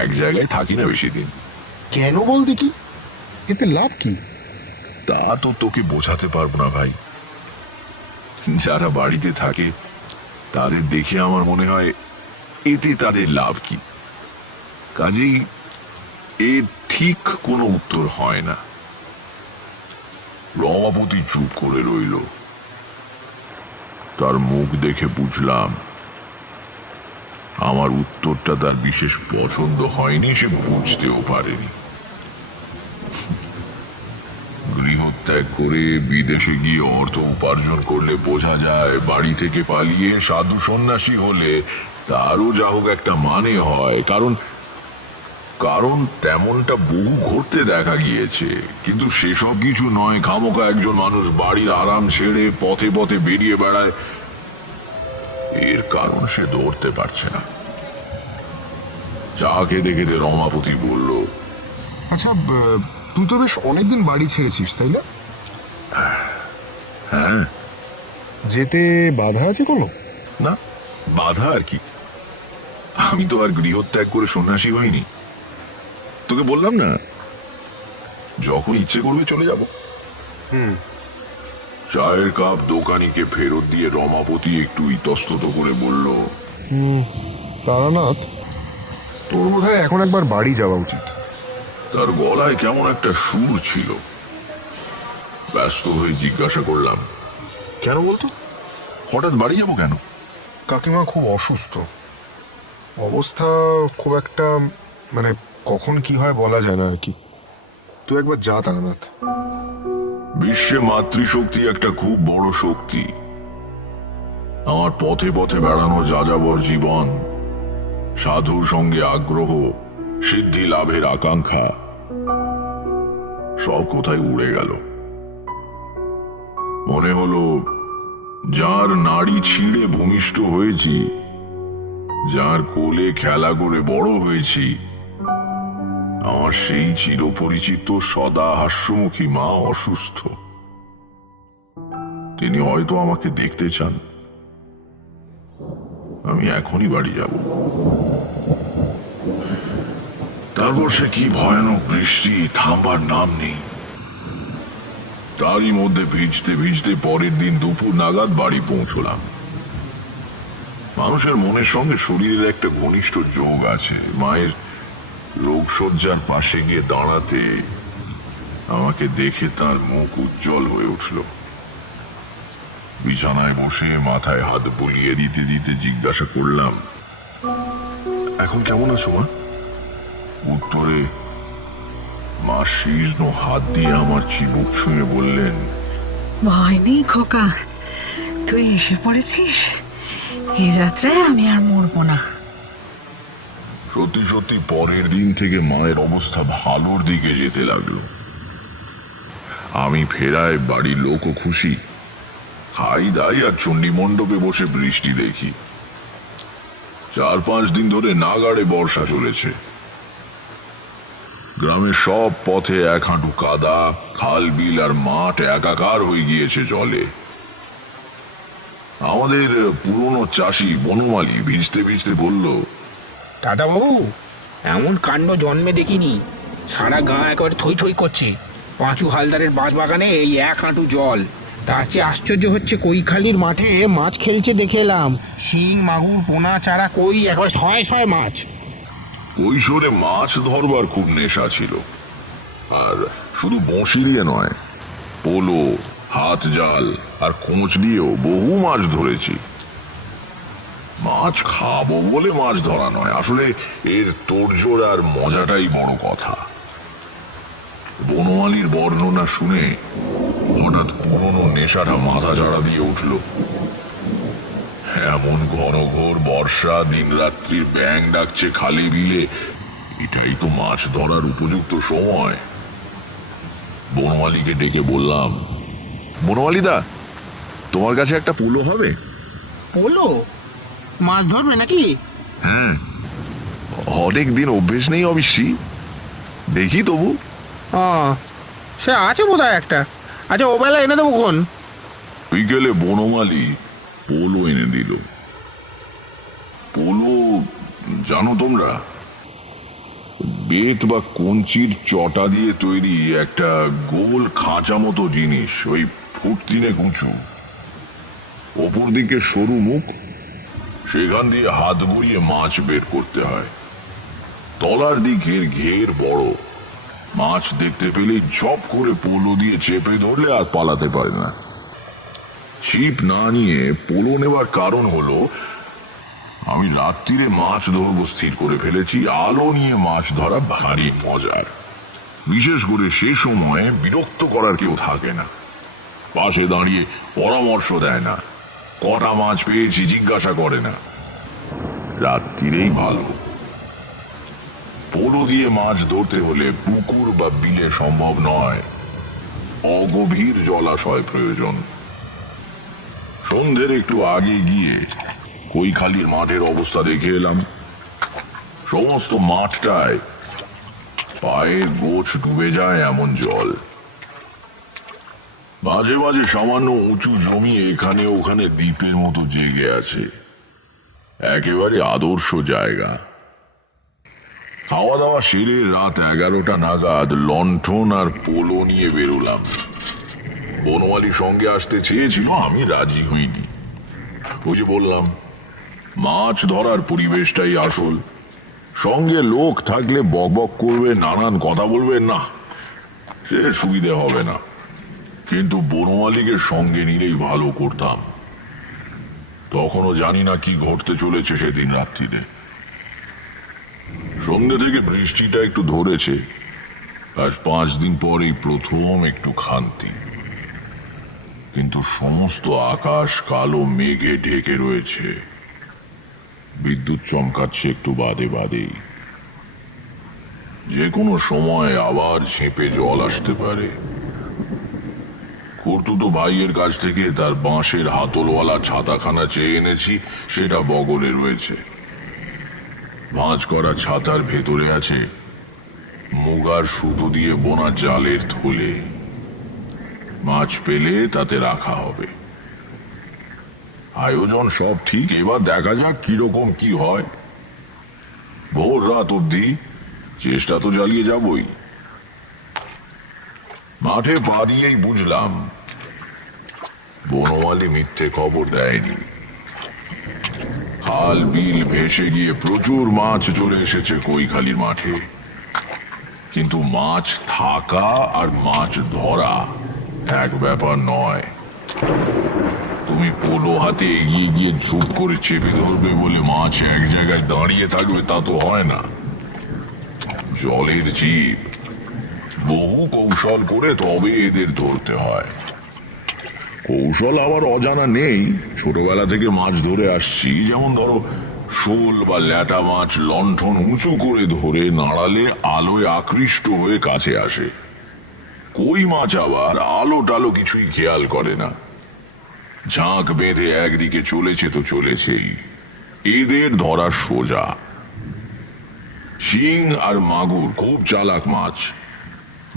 এক জায়গায় থাকি না বেশি দিন। কেন বল দেখি, এতে লাভ কি? তা তো তোকে বোঝাতে পারবো না ভাই। যারা বাড়িতে থাকে তাদের দেখে আমার মনে হয় এতে তাদের লাভ কি। কাজেই এর ঠিক কোনো উত্তর হয় না। রমাপতি চুপ করে রইল। তার মুখ দেখে বুঝলাম আমার উত্তরটা তার বিশেষ পছন্দ হয়নি, সে বুঝতেও পারেনি। গৃহত্যাগ করে বিদেশে গিয়ে অর্থ উপার্জন করলে বোঝা যায়, বাড়ি থেকে পালিয়ে সাধু সন্ন্যাসী হলে তারও যা হোক একটা মানে হয়। কারণ কারণ তেমনটা বহু ঘটতে দেখা গিয়েছে। কিন্তু সেসব কিছু নয়, খামোকা একজন মানুষ বাড়ির আরাম ছেড়ে পথে পথে বেরিয়ে বেড়ায়। এর কারণ সে ধরতে পারছে না। চা খেতে খেতে রমাপতি বলল, আচ্ছা, তুই তো বেশ অনেকদিন বাড়ি ছেড়েছিস, তাই না? হ্যাঁ। যেতে বাধা আছে কোনো? না, বাধা আর কি, আমি তো আর গৃহত্যাগ করে সন্ন্যাসী হইনি। তোকে বললাম না, যখন ইচ্ছে করবে চলে যাব। চায়ের কাপ দোকানিকে ফেরত দিয়ে রমাপতি একটু ইতস্তত করে বলল, তারানাথ, তোর বোধহয় এখন একবার বাড়ি যাওয়া উচিত। তার গলায় কেমন একটা সুর ছিল। ব্যস্ত হয়ে জিজ্ঞাসা করলাম, কেন বলতো? হঠাৎ বাড়ি যাবো কেন? কাকিমা খুব অসুস্থ, অবস্থা খুব একটা, মানে কখন কি হয় বলা যায় না আর কি। তুই একবার যা তারানাথ। বিশ্বে মাতৃশক্তি একটা খুব বড় শক্তি। আমার পথে পথে বেড়ানো যাযাবর জীবন, সাধুর সঙ্গে আগ্রহ, সিদ্ধি লাভের আকাঙ্ক্ষা, সব কোথায় উড়ে গেল। মনে হলো যার নাড়ি ছিঁড়ে ভূমিষ্ঠ হয়েছি, যার কোলে খেলা করে বড় হয়েছি, আমার সেই চিরপরিচিত সদা হাস্যমুখী মা অসুস্থ। তিনি হয়তো আমাকে দেখতে চান। আমি এখনই বাড়ি যাব। তারপর সে কি ভয়ানক বৃষ্টি, থামবার নাম নেই। তারই মধ্যে ভিজতে ভিজতে পরের দিন দুপুর নাগাদ বাড়ি পৌঁছলাম। মানুষের মনের সঙ্গে শরীরের একটা ঘনিষ্ঠ যোগ আছে। মায়ের রোগশয্যার পাশে গিয়ে দাঁড়াতে আমাকে দেখে তার মুখ উজ্জ্বল হয়ে উঠল। বিছানায় বসে মাথায় হাত বুলিয়ে দিতে দিতে জিজ্ঞাসা করলাম, এখন কেমন আছো মা? উত্তরে মা শীর্ণ হাত দিয়ে আমার চিবুক ছুঁয়ে বললেন, ভয় নেই খোকা, তুই এসে পড়েছিস। এই যাত্রায় আমি আর মরবো না। সত্যি সত্যি পরের দিন থেকে মায়ের অবস্থা ভালোর দিকে যেতে লাগলো। আমি ফেরায় বাড়ির লোকও খুশি। খাই দাই আর চণ্ডী মণ্ডপে বসে বৃষ্টি দেখি। 4-5 দিন ধরে নাগাড়ে বর্ষা চলেছে। গ্রামের সব পথে 1 হাঁটু কাদা, খাল বিল আর মাঠ একাকার হয়ে গিয়েছে জলে। আমাদের পুরনো চাষি বনমালী ভিজতে ভিজতে বলল, দাদা বাবু, এমন কাণ্ড জন্মে দেখিনি। সারা গা একেবারে থই থই করছে। পাঁচু হালদারের বাঁশবাগানে এই 1 হাঁটু জল। তার চেয়ে আশ্চর্য হচ্ছে, কৈখালির মাঠে মাছ খেলছে দেখে এলাম। শিং, মাগুর, পোনা, চারা, কই, একবার শয়ে শয়ে মাছ। কৈশোরে মাছ ধরবার খুব নেশা ছিল। আর শুধু বঁশি দিয়ে নয়, পোলো, হাত জাল আর খোঁচ দিয়েও বহু মাছ ধরেছি। মাছ খাবো বলে মাছ ধরা নয়, আসলে এর তোড়জোড় আর মজাটাই বড় কথা। বনমালীর বর্ণনা শুনে হঠাৎ পুরনো নেশাটা মাথা চাড়া দিয়ে উঠল। এমন ঘনঘোর বর্ষা, দিনরাত্রির ব্যাঙ ডাকছে খালে বিলে, এটাই তো মাছ ধরার উপযুক্ত সময়। বনমালীকে ডেকে বললাম, বনমালীদা, তোমার কাছে একটা পোলো হবে? পোলো? মাছ ধরবে নাকি? হ্যাঁ, অনেক দিন অভ্যেস নেই অবশ্যই, দেখি তবু। সে আছে বোধহয় একটা। আচ্ছা, ও বেলা এনে দেবো কোন? বিকেলে বনমালী পোলো এনে দিল। পোলো জানো তোমরা, বেত বা কঞ্চির চটা দিয়ে তৈরি একটা গোল খাঁচা মতো জিনিস, ওই ফুট 3 উঁচু, ওপর দিকে সরু মুখ, সেখান দিয়ে হাত ঘুরিয়ে মাছ বের করতে হয়। তলার দিকের ঘের বড়, মাছ দেখতে পেলেই ঝপ করে পোলো দিয়ে চেপে ধরলে আর পালাতে পারে না। ছিপ না নিয়ে পোলো নেবার কারণ হলো, আমি রাত্রিরে মাছ ধরবো স্থির করে ফেলেছি। আলো নিয়ে মাছ ধরা ভারী মজার, বিশেষ করে সে সময়ে বিরক্ত করার কেউ থাকে না, পাশে দাঁড়িয়ে পরামর্শ দেয় না, কটা মাছ পেয়েছি জিজ্ঞাসা করে না। রাত্রিরেই ভালো। পোলো দিয়ে মাছ ধরতে হলে পুকুর বা বিলে সম্ভব নয়, অগভীর জলাশয় প্রয়োজন। সন্ধ্যের একটু আগে গিয়ে কৈখালির মাঠের অবস্থা দেখে এলাম। সমস্ত মাঠটায় পায়ের গোছ ডুবে যায় এমন জল। মাঝে মাঝে সামান্য উঁচু জমি এখানে ওখানে দ্বীপের মতো জেগে আছে, একেবারে আদর্শ জায়গা। খাওয়া দাওয়া সেরে রাত 11টা নাগাদ লণ্ঠন আর পোলো নিয়ে বেরোলাম। বনমালী সঙ্গে আসতে চেয়েছিল, আমি রাজি হইনি। ওই যে বললাম, মাছ ধরার পরিবেশটাই আসল। সঙ্গে লোক থাকলে বকবক করবে, নানান কথা বলবে, না সে সুবিধে হবে না। কিন্তু বনমালীকে সঙ্গে নিলেই ভালো করতাম। তখনও জানি না কি ঘটতে চলেছে সেদিন রাত্রিরে। সন্ধ্যে থেকে বৃষ্টিটা একটু ধরেছে, আজ 5 দিন পরেই প্রথম একটু শান্তি। কিন্তু সমস্ত আকাশ কালো মেঘে ঢেকে রয়েছে, বিদ্যুৎ চমকাচ্ছে একটু বাদে বাদেই। যে কোনো সময় আবার ঝেঁপে জল আসতে পারে। খুড়তুতো ভাইয়ের কাছ থেকে তার বাঁশের হাতলওয়ালা ছাতাখানা চেয়ে এনেছি, সেটা বগলে রয়েছে। ভাঁজ করা ছাতার ভেতরে আছে মুগার সুতো দিয়ে বোনা জালের থলে। মাছ পেলে তাতে রাখা হবে। আয়োজন সব ঠিক, এবার দেখা যাক কিরকম কি হয়। ভোর রাত অবধি চেষ্টা তো চালিয়ে যাবই। মাঠে পা দিয়েই বুঝলাম বনমালী মিথ্যে খবর দেয়নি। খাল বিল ভেসে গিয়ে প্রচুর মাছ চলে এসেছে কৈখালির মাঠে। কিন্তু মাছ থাকা আর মাছ ধরা এক ব্যাপার নয়। তুমি পোলো হাতে এগিয়ে গিয়ে ঝুপ করে চেপে ধরবে বলে মাছ এক জায়গায় দাঁড়িয়ে থাকবে তা তো হয় না। জলের জীব, বহু কৌশল করে তবে এদের ধরতে হয়। কৌশল আবার অজানা নেই, ছোটবেলা থেকে মাছ ধরে আসছি। যেমন ধরো, শোল বা ল্যাটা মাছ লণ্ঠন উঁচু করে ধরে নাড়ালে আলোয় আকৃষ্ট হয়ে কাছে আসে। কই মাছ আবার আলো টালো কিছুই খেয়াল করে না, ঝাঁক বেঁধে একদিকে চলেছে তো চলেছেই। এদের ধরা সোজা। শিং আর মাগুর খুব চালাক মাছ,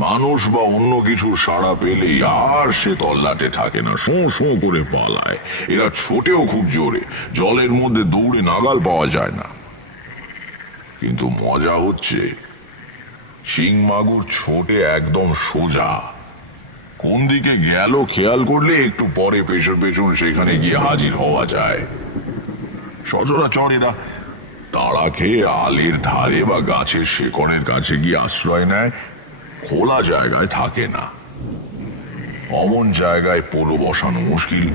মানুষ বা অন্য কিছুর সাড়া পেলেই আর সে তল্লাটে থাকে না, শোঁ শোঁ করে পালায়। এরা ছোটেও খুব জোরে, জলের মধ্যে দৌড়ে নাগাল পাওয়া যায় না। কিন্তু মজা হচ্ছে, শিং মাগুর ছোটে একদম সোজা, কোন দিকে গেল খেয়াল করলে একটু পরে পেছন পেছন সেখানে গিয়ে হাজির হওয়া যায়। সচরাচর এরা তাড়া খেয়ে আলের ধারে বা গাছের শেকড়ের কাছে গিয়ে আশ্রয় নেয়, খোলা জায়গায় থাকে না। অমন জায়গায় পোলো বসানো মুশকিল,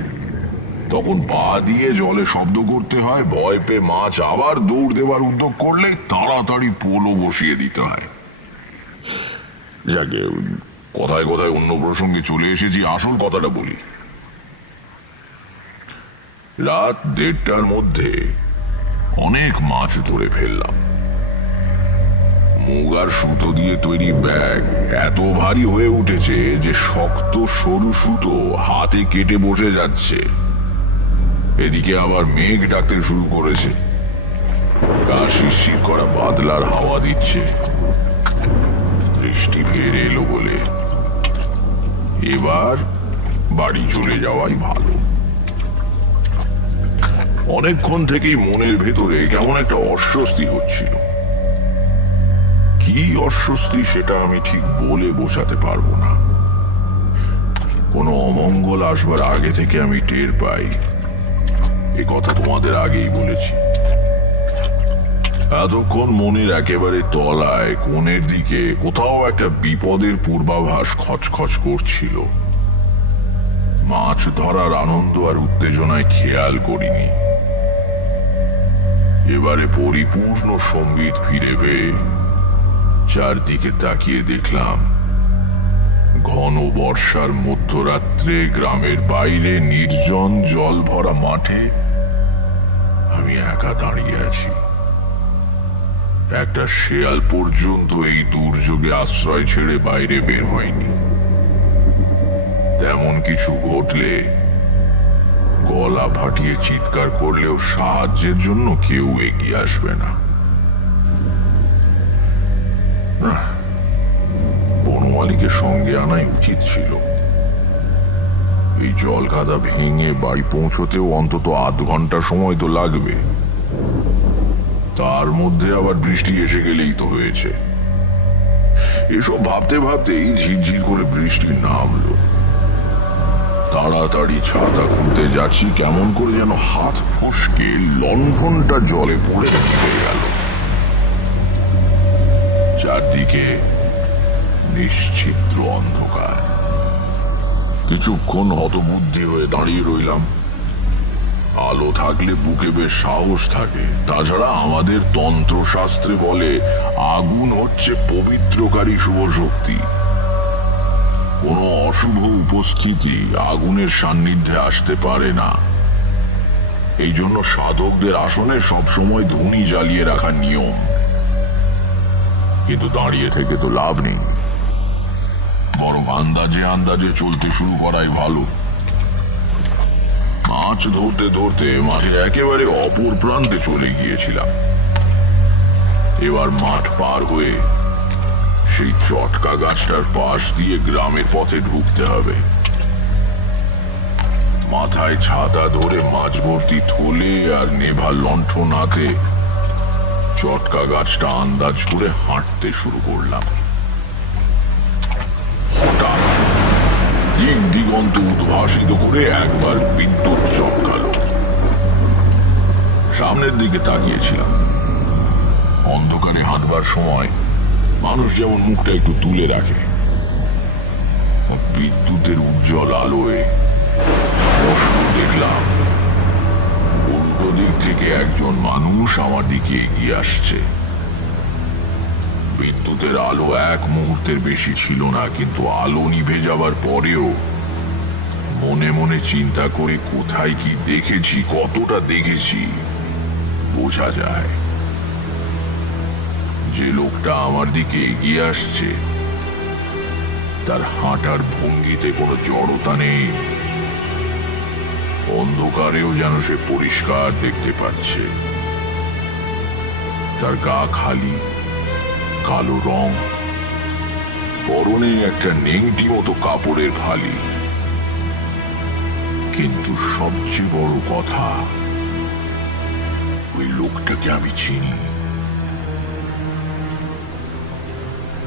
তখন পা দিয়ে জলে শব্দ করতে হয়। ভয় পেয়ে মাছ আবার দৌড় দেবার উদ্যোগ করলে তাড়াতাড়ি পোলো বসিয়ে দিতে হয়। যাকে কথায় কথায় অন্য প্রসঙ্গে চলে এসেছি, আসল কথাটা বলি। রাত 1:30টার মধ্যে অনেক মাছ ধরে ফেললাম। মুগ আর সুতো দিয়ে তৈরি ব্যাগ এত ভারী হয়ে উঠেছে যে শক্ত সরু সুতো হাতে কেটে বসে যাচ্ছে। এদিকে আবার মেঘ ডাকতে শুরু করেছে। গা শিরশির করা বাদলার হাওয়া দিচ্ছে। বৃষ্টি ফের এলো বলে এবার বাড়ি চলে যাওয়াই ভালো। অনেকক্ষণ থেকেই মনের ভেতরে কেমন একটা অস্বস্তি হচ্ছিল। কি অস্বস্তি সেটা আমি ঠিক বলে বোঝাতে পারবো না। কোনো অমঙ্গল আসবার আগে থেকে আমি টের পাই। এ কথা তোমাদের আগেই বলেছি। এতক্ষণ মনের একেবারে তলায় কোণের দিকে কোথাও একটা বিপদের পূর্বাভাস খচখচ করছিল। মাছ ধরার আনন্দ আর উত্তেজনায় খেয়াল করিনি। এবারে পরিপূর্ণ সম্বিত ফিরে পেয়ে চারদিকে তাকিয়ে দেখলাম ঘন বর্ষার মধ্যরাত্রে গ্রামের বাইরে নির্জন জল ভরা মাঠে আমি একা দাঁড়িয়ে আছি। একটা শেয়াল পর্যন্ত এই দুর্যোগে আশ্রয় ছেড়ে বাইরে বের হয়নি। তেমন কিছু ঘটলে গলা ফাটিয়ে চিৎকার করলেও সাহায্যের জন্য কেউ এগিয়ে আসবে না। বনমালীকে সঙ্গে আনাই উচিত ছিল। এই জল কাদা ভেঙে বাড়ি পৌঁছতেও অন্তত 0.5 ঘন্টা সময় তো লাগবে। তার মধ্যে আবার বৃষ্টি এসে গেলেই তো হয়েছে। এসব ভাবতে ভাবতেই ঝিরঝির করে বৃষ্টি নামলো। তাড়াতাড়ি ছাতা খুলতে যাচ্ছি, কেমন করে যেন হাত ফসকে লণ্ঠনটা জলে পড়ে নিভে গেল। চারদিকে নিশ্চিদ্র অন্ধকার। কিছুক্ষণ হতবুদ্ধি হয়ে দাঁড়িয়ে রইলাম। আলো থাকলে বুকে বেশ সাহস থাকে। তাছাড়া আমাদের তন্ত্রশাস্ত্রে বলে আগুন হচ্ছে পবিত্রকারী শুভ শক্তি। কোনো অশুভ উপস্থিতি আগুনের সান্নিধ্যে আসতে পারে না। এই জন্য সাধকদের আসনে সবসময় ধুনি জ্বালিয়ে রাখা নিয়ম। কিন্তু দাঁড়িয়ে থেকে তো লাভ নেই, বরং আন্দাজে আন্দাজে চলতে শুরু করাই ভালো। মাছ ধরতে ধরতে মাঠের একেবারে অপর প্রান্তে চলে গিয়েছিলাম। এবার মাঠ পার হয়ে সেই চটকা গাছটার পাশ দিয়ে গ্রামের পথে ঢুকতে হবে। মাথায় ছাতা ধরে মাছ ভর্তি থলে আর নেভা লণ্ঠন হাতে চটকা গাছটা আন্দাজ করে হাঁটতে শুরু করলাম। হঠাৎ দিক দিগন্ত উদ্ভাসিত করে একবার বিদ্যুৎ চমকালো। সামনের দিকে তাকিয়েছিলাম। অন্ধকারে হাঁটবার সময় মানুষ যেমন মুখটা একটু তুলে রাখে, বিদ্যুতের উজ্জ্বল আলোয় স্পষ্ট দেখলাম উল্টো দিক থেকে একজন মানুষ আমার দিকে এগিয়ে আসছে। বিদ্যুতের আলো এক মুহূর্তের বেশি ছিল না, কিন্তু আলো নিভে যাবার পরেও মনে মনে চিন্তা করে কোথায় কি দেখেছি, কতটা দেখেছি বোঝা যায়। যে লোকটা আমার দিকে এগিয়ে আসছে তার হাঁটার ভঙ্গিতে কোনো জড়তা নেই। অন্ধকারেও যেন সে পরিষ্কার দেখতে পাচ্ছে। তার গা খালি, কালো রং, পরনে একটা নেংটি মতো কাপড়ের ফালি। কিন্তু সবচেয়ে বড় কথা, ওই লোকটাকে আমি চিনি।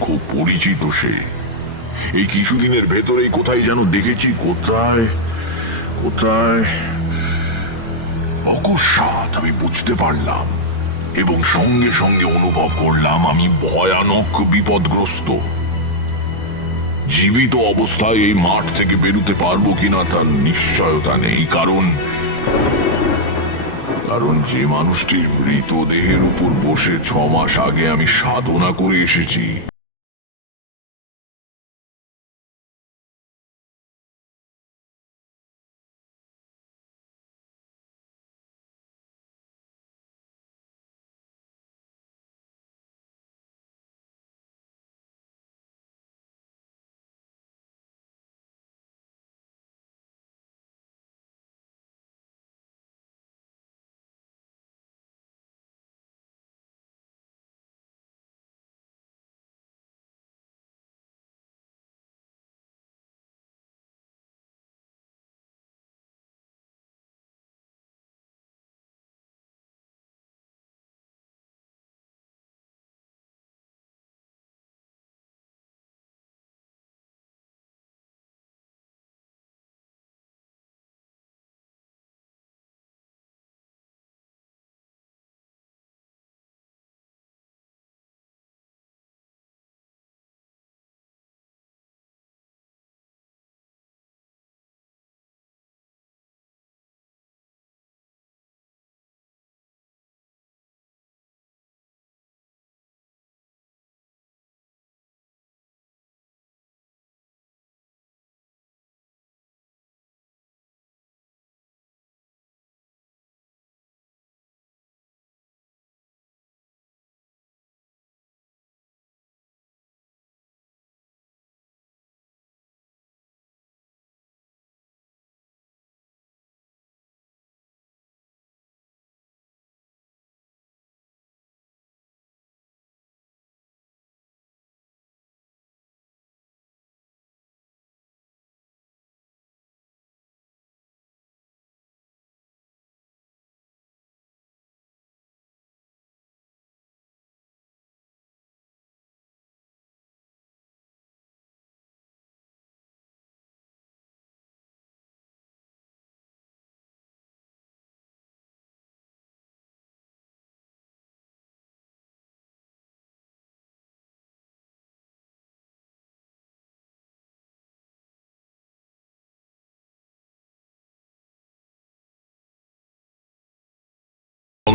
খুব পরিচিত সে। এই কিছুদিনের ভেতরেই কোথায় যেন দেখেছি। কোথায় কোথায় অকস্মাৎ আমি বুঝতে পারলাম এবং সঙ্গে সঙ্গে অনুভব করলাম আমি ভয়ানক বিপদগ্রস্ত। জীবিত অবস্থায় এই মাঠ থেকে বেরোতে পারবো কিনা তার নিশ্চয়তা নেই। কারণ যে মানুষটির মৃতদেহের উপর বসে 6 মাস আগে আমি সাধনা করে এসেছি,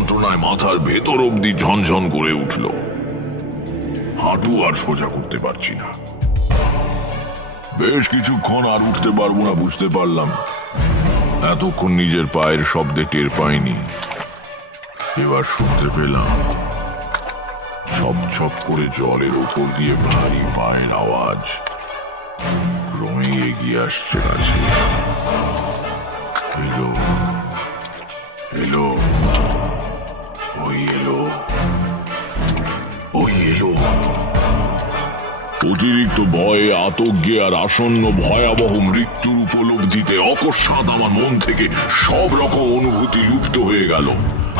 যন্ত্রণায় মাথার ভেতর অবধি ঝনঝন করে উঠল। হাঁটু আর সোজা করতে পারছি না। বেশ কিছুক্ষণ আর উঠতে পারবো না বুঝতে পারলাম। এতক্ষণ নিজের পায়ের শব্দে টের পাইনি, এবার শুনতে পেলাম ছপ ছপ করে জলের উপর দিয়ে ভারী পায়ের আওয়াজ ক্রমে এগিয়ে আসছে কাছে। এলো এলো ওই এলো ওই এলো। অতিরিক্ত ভয়ে, আতঙ্কে আর আসন্ন ভয়াবহ মৃত্যুর উপলব্ধিতে অকস্মাৎ আমার মন থেকে সব রকম অনুভূতি লুপ্ত হয়ে গেল।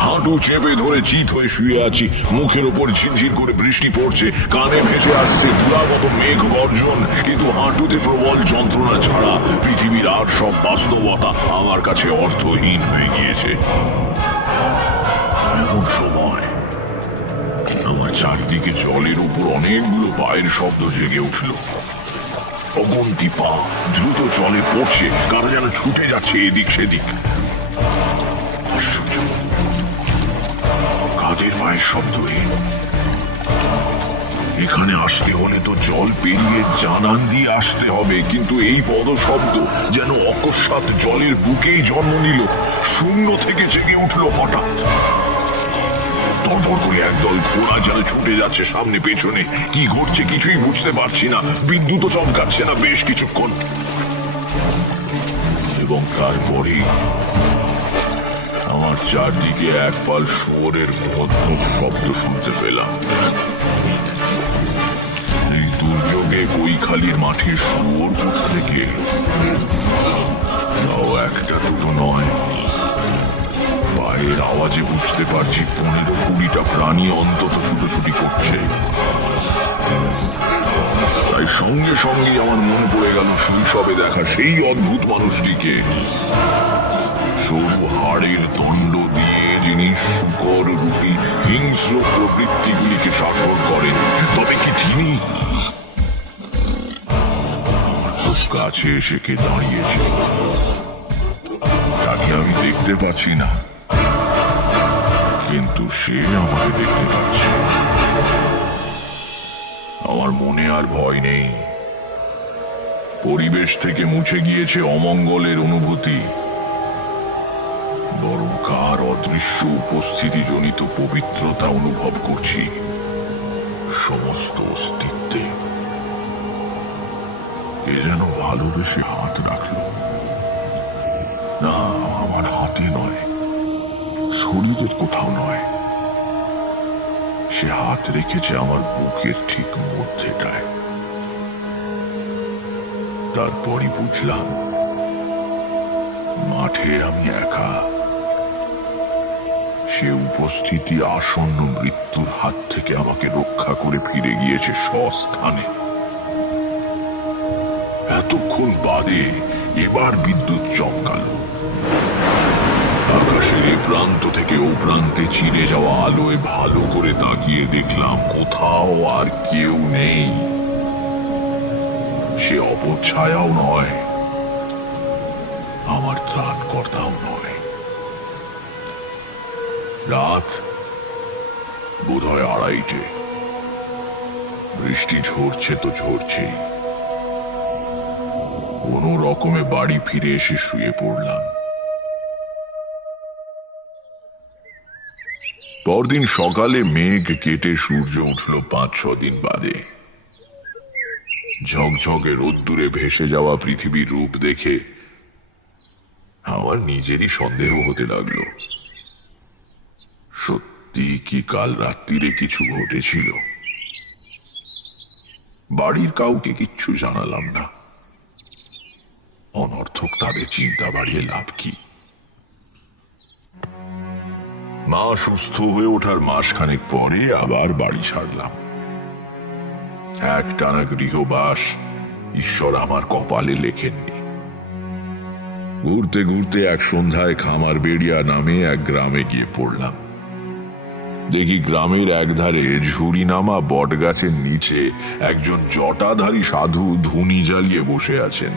হাঁটু চেপে ধরে চিত হয়ে শুয়ে আছি, মুখের ওপর ঝিরঝির করে বৃষ্টি পড়ছে, কানে ভেসে আসছে দুরাগত মেঘ গর্জন, কিন্তু হাঁটুতে প্রবল যন্ত্রণা ছাড়া পৃথিবীর আর সব বাস্তবতা আমার কাছে অর্থহীন হয়ে গিয়েছে। এমন সময় আমার চারদিকে জলের উপর অনেকগুলো পায়ের শব্দ জেগে উঠল। অগন্তি পা দ্রুত জলে পড়ছে, কারা যেন ছুটে যাচ্ছে এদিক সেদিক। আশ্চর্য, কাদের পায়ের শব্দ? এখানে আসতে হলে তো জল পেরিয়ে জানান দিয়ে আসতে হবে, কিন্তু এই পদ শব্দ যেন অকস্মাৎ জলের বুকেই জন্ম নিল, শূন্য থেকে জেগে উঠল হঠাৎ। তড়বড় করে একদল ঘোড়া যেন ছুটে যাচ্ছে সামনে পেছনে, কি ঘটছে কিছুই বুঝতে পারছি না। বিদ্যুৎও চমকাচ্ছে না বেশ কিছুক্ষণ, এবং তারপরেই আমার চারদিকে এক পাল শুয়োরের মধ্যম শব্দ শুনতে পেলাম। এই দুর্যোগে কৈখালির মাঠে শুয়োর কোথা থেকে এলো? তাও একটা দুটো নয়, পায়ের আওয়াজে বুঝতে পারছি 15-20টা প্রাণী অন্তত ছুটোছুটি করছে। তাই সঙ্গে সঙ্গে আমার মনে পড়ে গেল শৈশবে দেখা সেই অদ্ভুত মানুষটিকে, সরু হাড়ের দণ্ড দিয়ে যিনি শূকর রূপী হিংস্র প্রবৃত্তিগুলিকে শাসন করেন। তবে কি তিনি? আমার খুব কাছে এসে কে দাঁড়িয়েছে, তাকে আমি দেখতে পাচ্ছি না, কিন্তু সে আমাকে দেখতে পাচ্ছে। আমার মনে আর ভয় নেই, পরিবেশ থেকে মুছে গিয়েছে অমঙ্গলের অনুভূতি, বরং কার অদৃশ্য উপস্থিতি জনিত পবিত্রতা অনুভব করছি সমস্ত অস্তিত্বে। এ যেন ভালোবেসে হাত রাখলো, না আমার হাতে নয়, শরীরের কোথাও নয়, সে হাত রেখেছে আমার বুকের ঠিক মধ্যেটায়। তারপরই বুঝলাম মাঠে আমি একা, সে উপস্থিতি আসন্ন মৃত্যুর হাত থেকে আমাকে রক্ষা করে ফিরে গিয়েছে স্বস্থানে। এতক্ষণ বাদে এবার বিদ্যুৎ চমকালো। আকাশের এ প্রান্ত থেকে ও প্রান্তে চিরে যাওয়া আলোয় ভালো করে তাকিয়ে দেখলাম কোথাও আর কেউ নেই। সে অপছায়াও নয়, আমার ত্রাণকর্তাও নয়। রাত বোধহয় 2:30। বৃষ্টি ঝরছে তো ঝরছেই। কোনো রকমে বাড়ি ফিরে এসে শুয়ে পড়লাম। পরদিন সকালে মেঘ কেটে সূর্য উঠল 5-6 দিন বাদে। ঝকঝকে রোদ্দুরে ভেসে যাওয়া পৃথিবীর রূপ দেখে আমার নিজেরই সন্দেহ হতে লাগলো, সত্যি কি কাল রাত্রিরে কিছু ঘটেছিল? বাড়ির কাউকে কিচ্ছু জানালাম না, অনর্থক তাদের চিন্তা বাড়িয়ে লাভ কি? মা সুস্থ হয়ে ওঠার মাসখানেক পরে আবার বাড়ি ছাড়লাম। একটানা গৃহবাস ঈশ্বর আমার কপালে লেখেননি। ঘুরতে ঘুরতে এক সন্ধ্যায় খামারবেড়িয়া নামে এক গ্রামে গিয়ে পড়লাম। দেখি গ্রামের একধারে ঝুড়ি নামা বট গাছের নিচে একজন জটাধারী সাধু ধুনি জ্বালিয়ে বসে আছেন।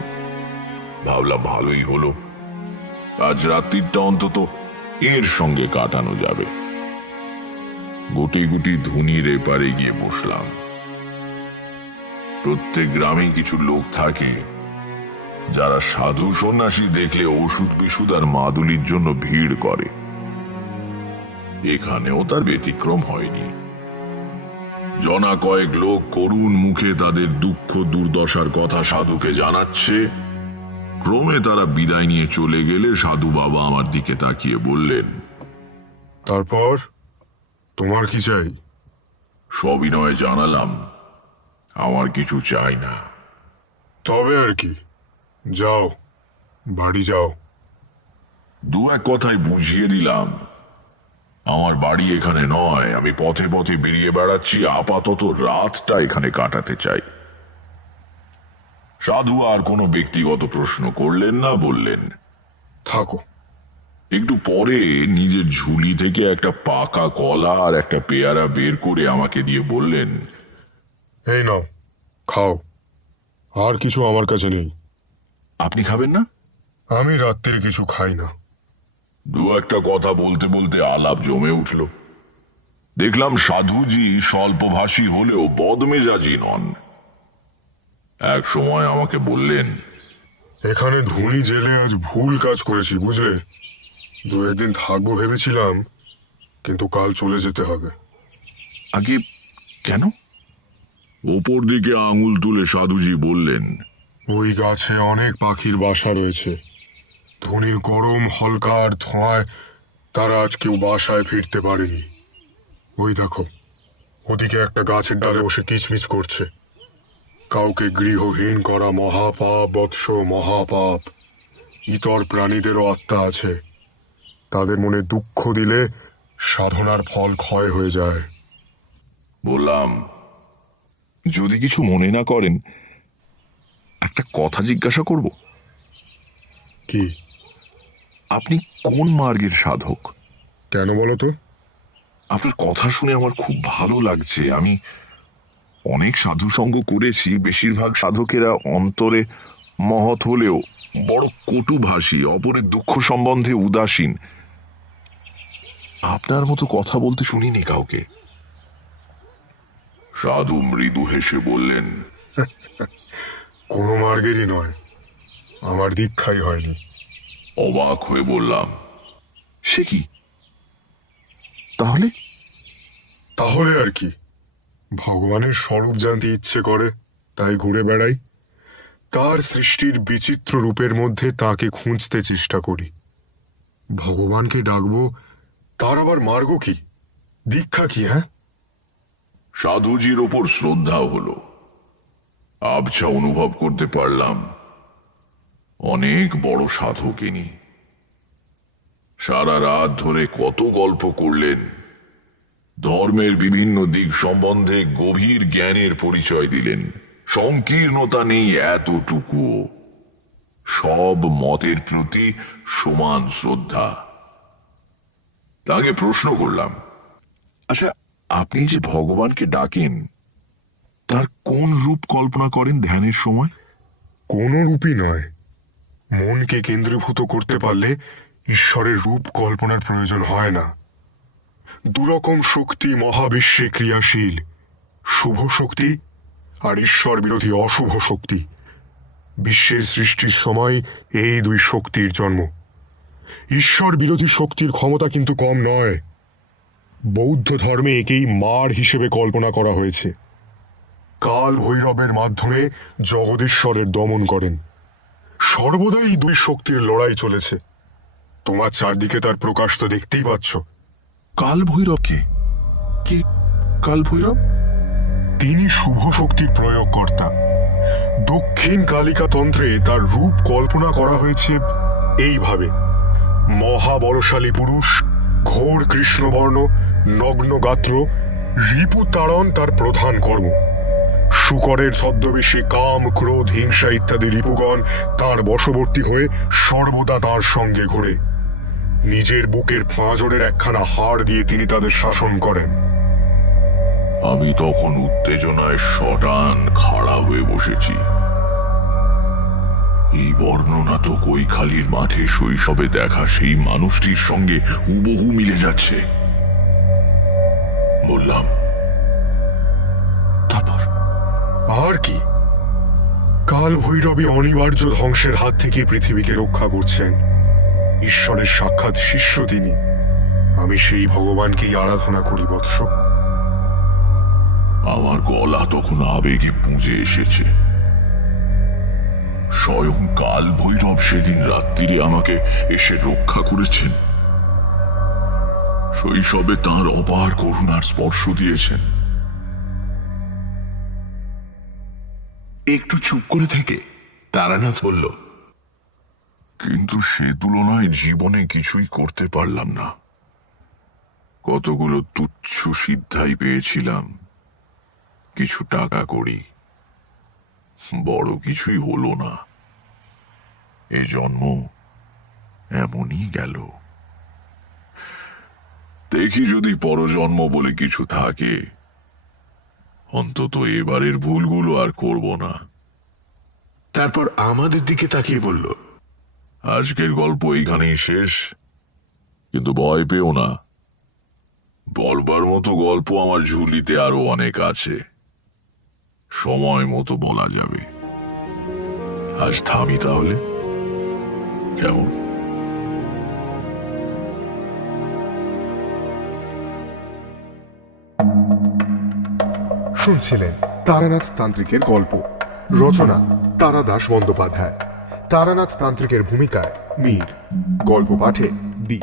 ভাবলাম ভালোই হলো, আজ রাত্রিটা অন্তত এর সঙ্গে কাটানো যাবে। গুটি গুটি ধুনির এপারে গিয়ে বসলাম। প্রত্যেক গ্রামে কিছু লোক থাকে যারা সাধু সন্ন্যাসী দেখলে ওষুধ বিশুদ আর মাদুলির জন্য ভিড় করে। এখানেও তার ব্যতিক্রম হয়নি। জনা কয়েক লোক করুণ মুখে তাদের দুঃখ দুর্দশার কথা সাধুকে জানাচ্ছে। ক্রমে তারা বিদায় নিয়ে চলে গেলে সাধু বাবা আমার দিকে তাকিয়ে বললেন, তারপর তোমার কি চাই? সবিনয়ে জানালাম, আমার কিছু চাই না। তবে আর কি, যাও বাড়ি যাও। দু এক কথায় বুঝিয়ে দিলাম, আমার বাড়ি এখানে নয়, আমি পথে পথে বেরিয়ে বেড়াচ্ছি, আপাতত রাতটা এখানে কাটাতে চাই। সাধু আর কোনো ব্যক্তিগত প্রশ্ন করলেন না, বললেন, থাকো। একটু পরে নিজের ঝুলি থেকে একটা পাকা কলা আর একটা পেয়ারা বের করে আমাকে দিয়ে বললেন, এই নাও, খাও। আর কিছু আমার কাছে নেই। আপনি খাবেন না? আমি রাত্রে কিছু খাই না। দু একটা কথা বলতে বলতে আলাপ জমে উঠল। দেখলাম সাধুজি স্বল্পভাষী হলেও বদমেজাজি নন। এক সময় আমাকে বললেন, এখানে ধুলি জেলে আজ ভুল কাজ করেছি, বুঝলে? দু একদিন থাকবো ভেবেছিলাম, কিন্তু কাল চলে যেতে হবে। আগে কেন? ওপর দিকে আঙুল তুলে সাধুজি বললেন, ওই গাছে অনেক পাখির বাসা রয়েছে। ধুনির গরম হলকার ধোঁয়ায় তারা আজ কেউ বাসায় ফিরতে পারেনি। ওই দেখো, ওদিকে একটা গাছের ডালে বসে কিচমিচ করছে। কাউকে গৃহহীন করা মহাপাপ বৎস, মহাপাপ। ইতর প্রাণীদেরও আত্মা আছে, তাদের মনে দুঃখ দিলে সাধনার ফল ক্ষয় হয়ে যায়। বললাম, যদি কিছু মনে না করেন একটা কথা জিজ্ঞাসা করব। কি? আপনি কোন মার্গের সাধক? কেন বলো তো? আপনার কথা শুনে আমার খুব ভালো লাগছে। আমি অনেক সাধু সঙ্গ করেছি, বেশিরভাগ সাধকেরা অন্তরে মহৎ হলেও বড় কটুভাষী, অপরের দুঃখ সম্বন্ধে উদাসীন। আপনার মতো কথা বলতে শুনিনি কাউকে। সাধু মৃদু হেসে বললেন, কোনো মার্গেরই নয়, আমার দীক্ষাই হয়নি। অবাক হয়ে বললাম, সে কি? তাহলে? তাহলে আর কি, ভগবানের স্বরূপ জানতে ইচ্ছে করে তাই ঘুরে বেড়াই। তার সৃষ্টির বিচিত্র রূপের মধ্যে তাকে খুঁজতে চেষ্টা করি। ভগবানকে ডাকবো, তার আবার মার্গ কি, দীক্ষা কি? হ্যাঁ, সাধুজির ওপর শ্রদ্ধা হলো। আবছা অনুভব করতে পারলাম অনেক বড় সাধক ইনি। সারা রাত ধরে কত গল্প করলেন, ধর্মের বিভিন্ন দিক সম্বন্ধে গভীর জ্ঞানের পরিচয় দিলেন। সংকীর্ণতা নেই এতটুকু, সব মতের প্রতি সমান শ্রদ্ধা। তাকে প্রশ্ন করলাম, আচ্ছা, আপনি যে ভগবানকে ডাকেন তার কোন রূপ কল্পনা করেন ধ্যানের সময়? কোনো রূপই নয়। মনকে কেন্দ্রীভূত করতে পারলে ঈশ্বরের রূপ কল্পনার প্রয়োজন হয় না। দুরকম শক্তি মহাবিশ্বে ক্রিয়াশীল, শুভ শক্তি আর ঈশ্বর বিরোধী অশুভ শক্তি। বিশ্বের সৃষ্টির সময় এই দুই শক্তির জন্ম। ঈশ্বর বিরোধী শক্তির ক্ষমতা কিন্তু কম নয়। বৌদ্ধ ধর্মে একেই মার হিসেবে কল্পনা করা হয়েছে। কাল ভৈরবের মাধ্যমে জগদীশ্বরের দমন করেন। সর্বদাই এই দুই শক্তির লড়াই চলেছে। তোমার চারদিকে তার প্রকাশ তো দেখতেই পাচ্ছ। কাল ভৈরবকে? কি কাল ভৈরব? তিনি শুভ শক্তির প্রয়োগকর্তা। দক্ষিণ কালিকা তন্ত্রে তার রূপ কল্পনা করা হয়েছে এইভাবে: মহাবলশালী পুরুষ, ঘোর কৃষ্ণবর্ণ, নগ্ন গাত্র, রিপু তাড়ন তার প্রধান কর্ম। শুকরের ছদ্মবেশে কাম, ক্রোধ, হিংসা ইত্যাদি রিপুগণ তার বশবর্তী হয়ে সর্বদা তার সঙ্গে ঘোরে। নিজের বুকের পাঁজরের একখানা হাড় দিয়ে তিনি তাদের শাসন করেন। আমি তখন উত্তেজনায় সটান খাড়া হয়ে বসেছি। এই বর্ণনা তো কৈখালির মাঠে শৈশবে দেখা সেই মানুষটির সঙ্গে হুবহু মিলে যাচ্ছে। বললাম। তারপর আর কি, কাল ভৈরবী অনিবার্য ধ্বংসের হাত থেকে পৃথিবীকে রক্ষা করছেন। ঈশ্বরের সাক্ষাৎ শিষ্য তিনি। আমি সেই ভগবানকেই আরাধনা করি বৎস। আমার গলা তখন আবেগে পুঁজে এসেছে। স্বয়ং কাল ভৈরব সেদিন রাত্রিরে আমাকে এসে রক্ষা করেছেন। শৈশবে তাঁর অপার করুণার স্পর্শ দিয়েছেন। একটু চুপ করে থেকে তারানাথ বলল, কিন্তু সে তুলনায় জীবনে কিছুই করতে পারলাম না। কতগুলো তুচ্ছ সিদ্ধাই পেয়েছিলাম, কিছু টাকা করি, বড় কিছুই হলো না। এ জন্ম এমনই গেল। দেখি যদি পরজন্ম বলে কিছু থাকে, অন্তত এবারের ভুলগুলো আর করব না। তারপর আমাদের দিকে তাকিয়ে বলল, আজকের গল্প এইখানেই শেষ, কিন্তু ভয় পেও না, বলবার মতো গল্প আমার ঝুলিতে আরো অনেক আছে, সময় মতো বলা যাবে। আজ থামি তাহলে, কেমন? শুনছিলেন তারানাথ তান্ত্রিকের গল্প। রচনা তারাদাস বন্দ্যোপাধ্যায়। তারানাথ তান্ত্রিকের ভূমিকায় মীর। গল্প পাঠে দি।